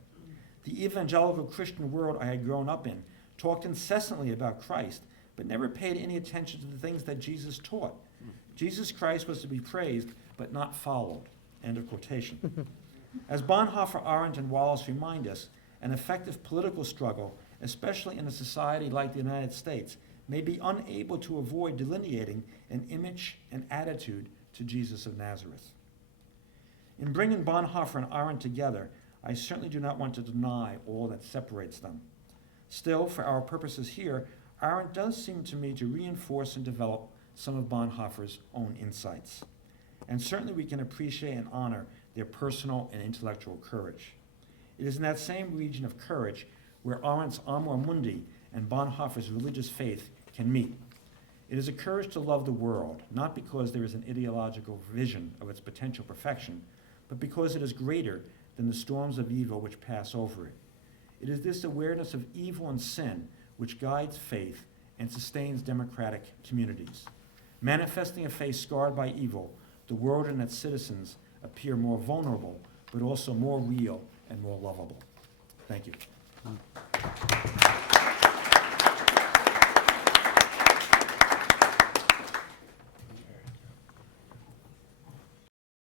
The evangelical Christian world I had grown up in talked incessantly about Christ, but never paid any attention to the things that Jesus taught. Jesus Christ was to be praised, but not followed." End of quotation. As Bonhoeffer, Arendt, and Wallace remind us, an effective political struggle, especially in a society like the United States, may be unable to avoid delineating an image and attitude to Jesus of Nazareth. In bringing Bonhoeffer and Arendt together, I certainly do not want to deny all that separates them. Still, for our purposes here, Arendt does seem to me to reinforce and develop some of Bonhoeffer's own insights. And certainly we can appreciate and honor their personal and intellectual courage. It is in that same region of courage where Arendt's amor mundi and Bonhoeffer's religious faith can meet. It is a courage to love the world, not because there is an ideological vision of its potential perfection, but because it is greater than the storms of evil which pass over it. It is this awareness of evil and sin which guides faith and sustains democratic communities. Manifesting a faith scarred by evil, the world and its citizens appear more vulnerable, but also more real and more lovable. Thank you.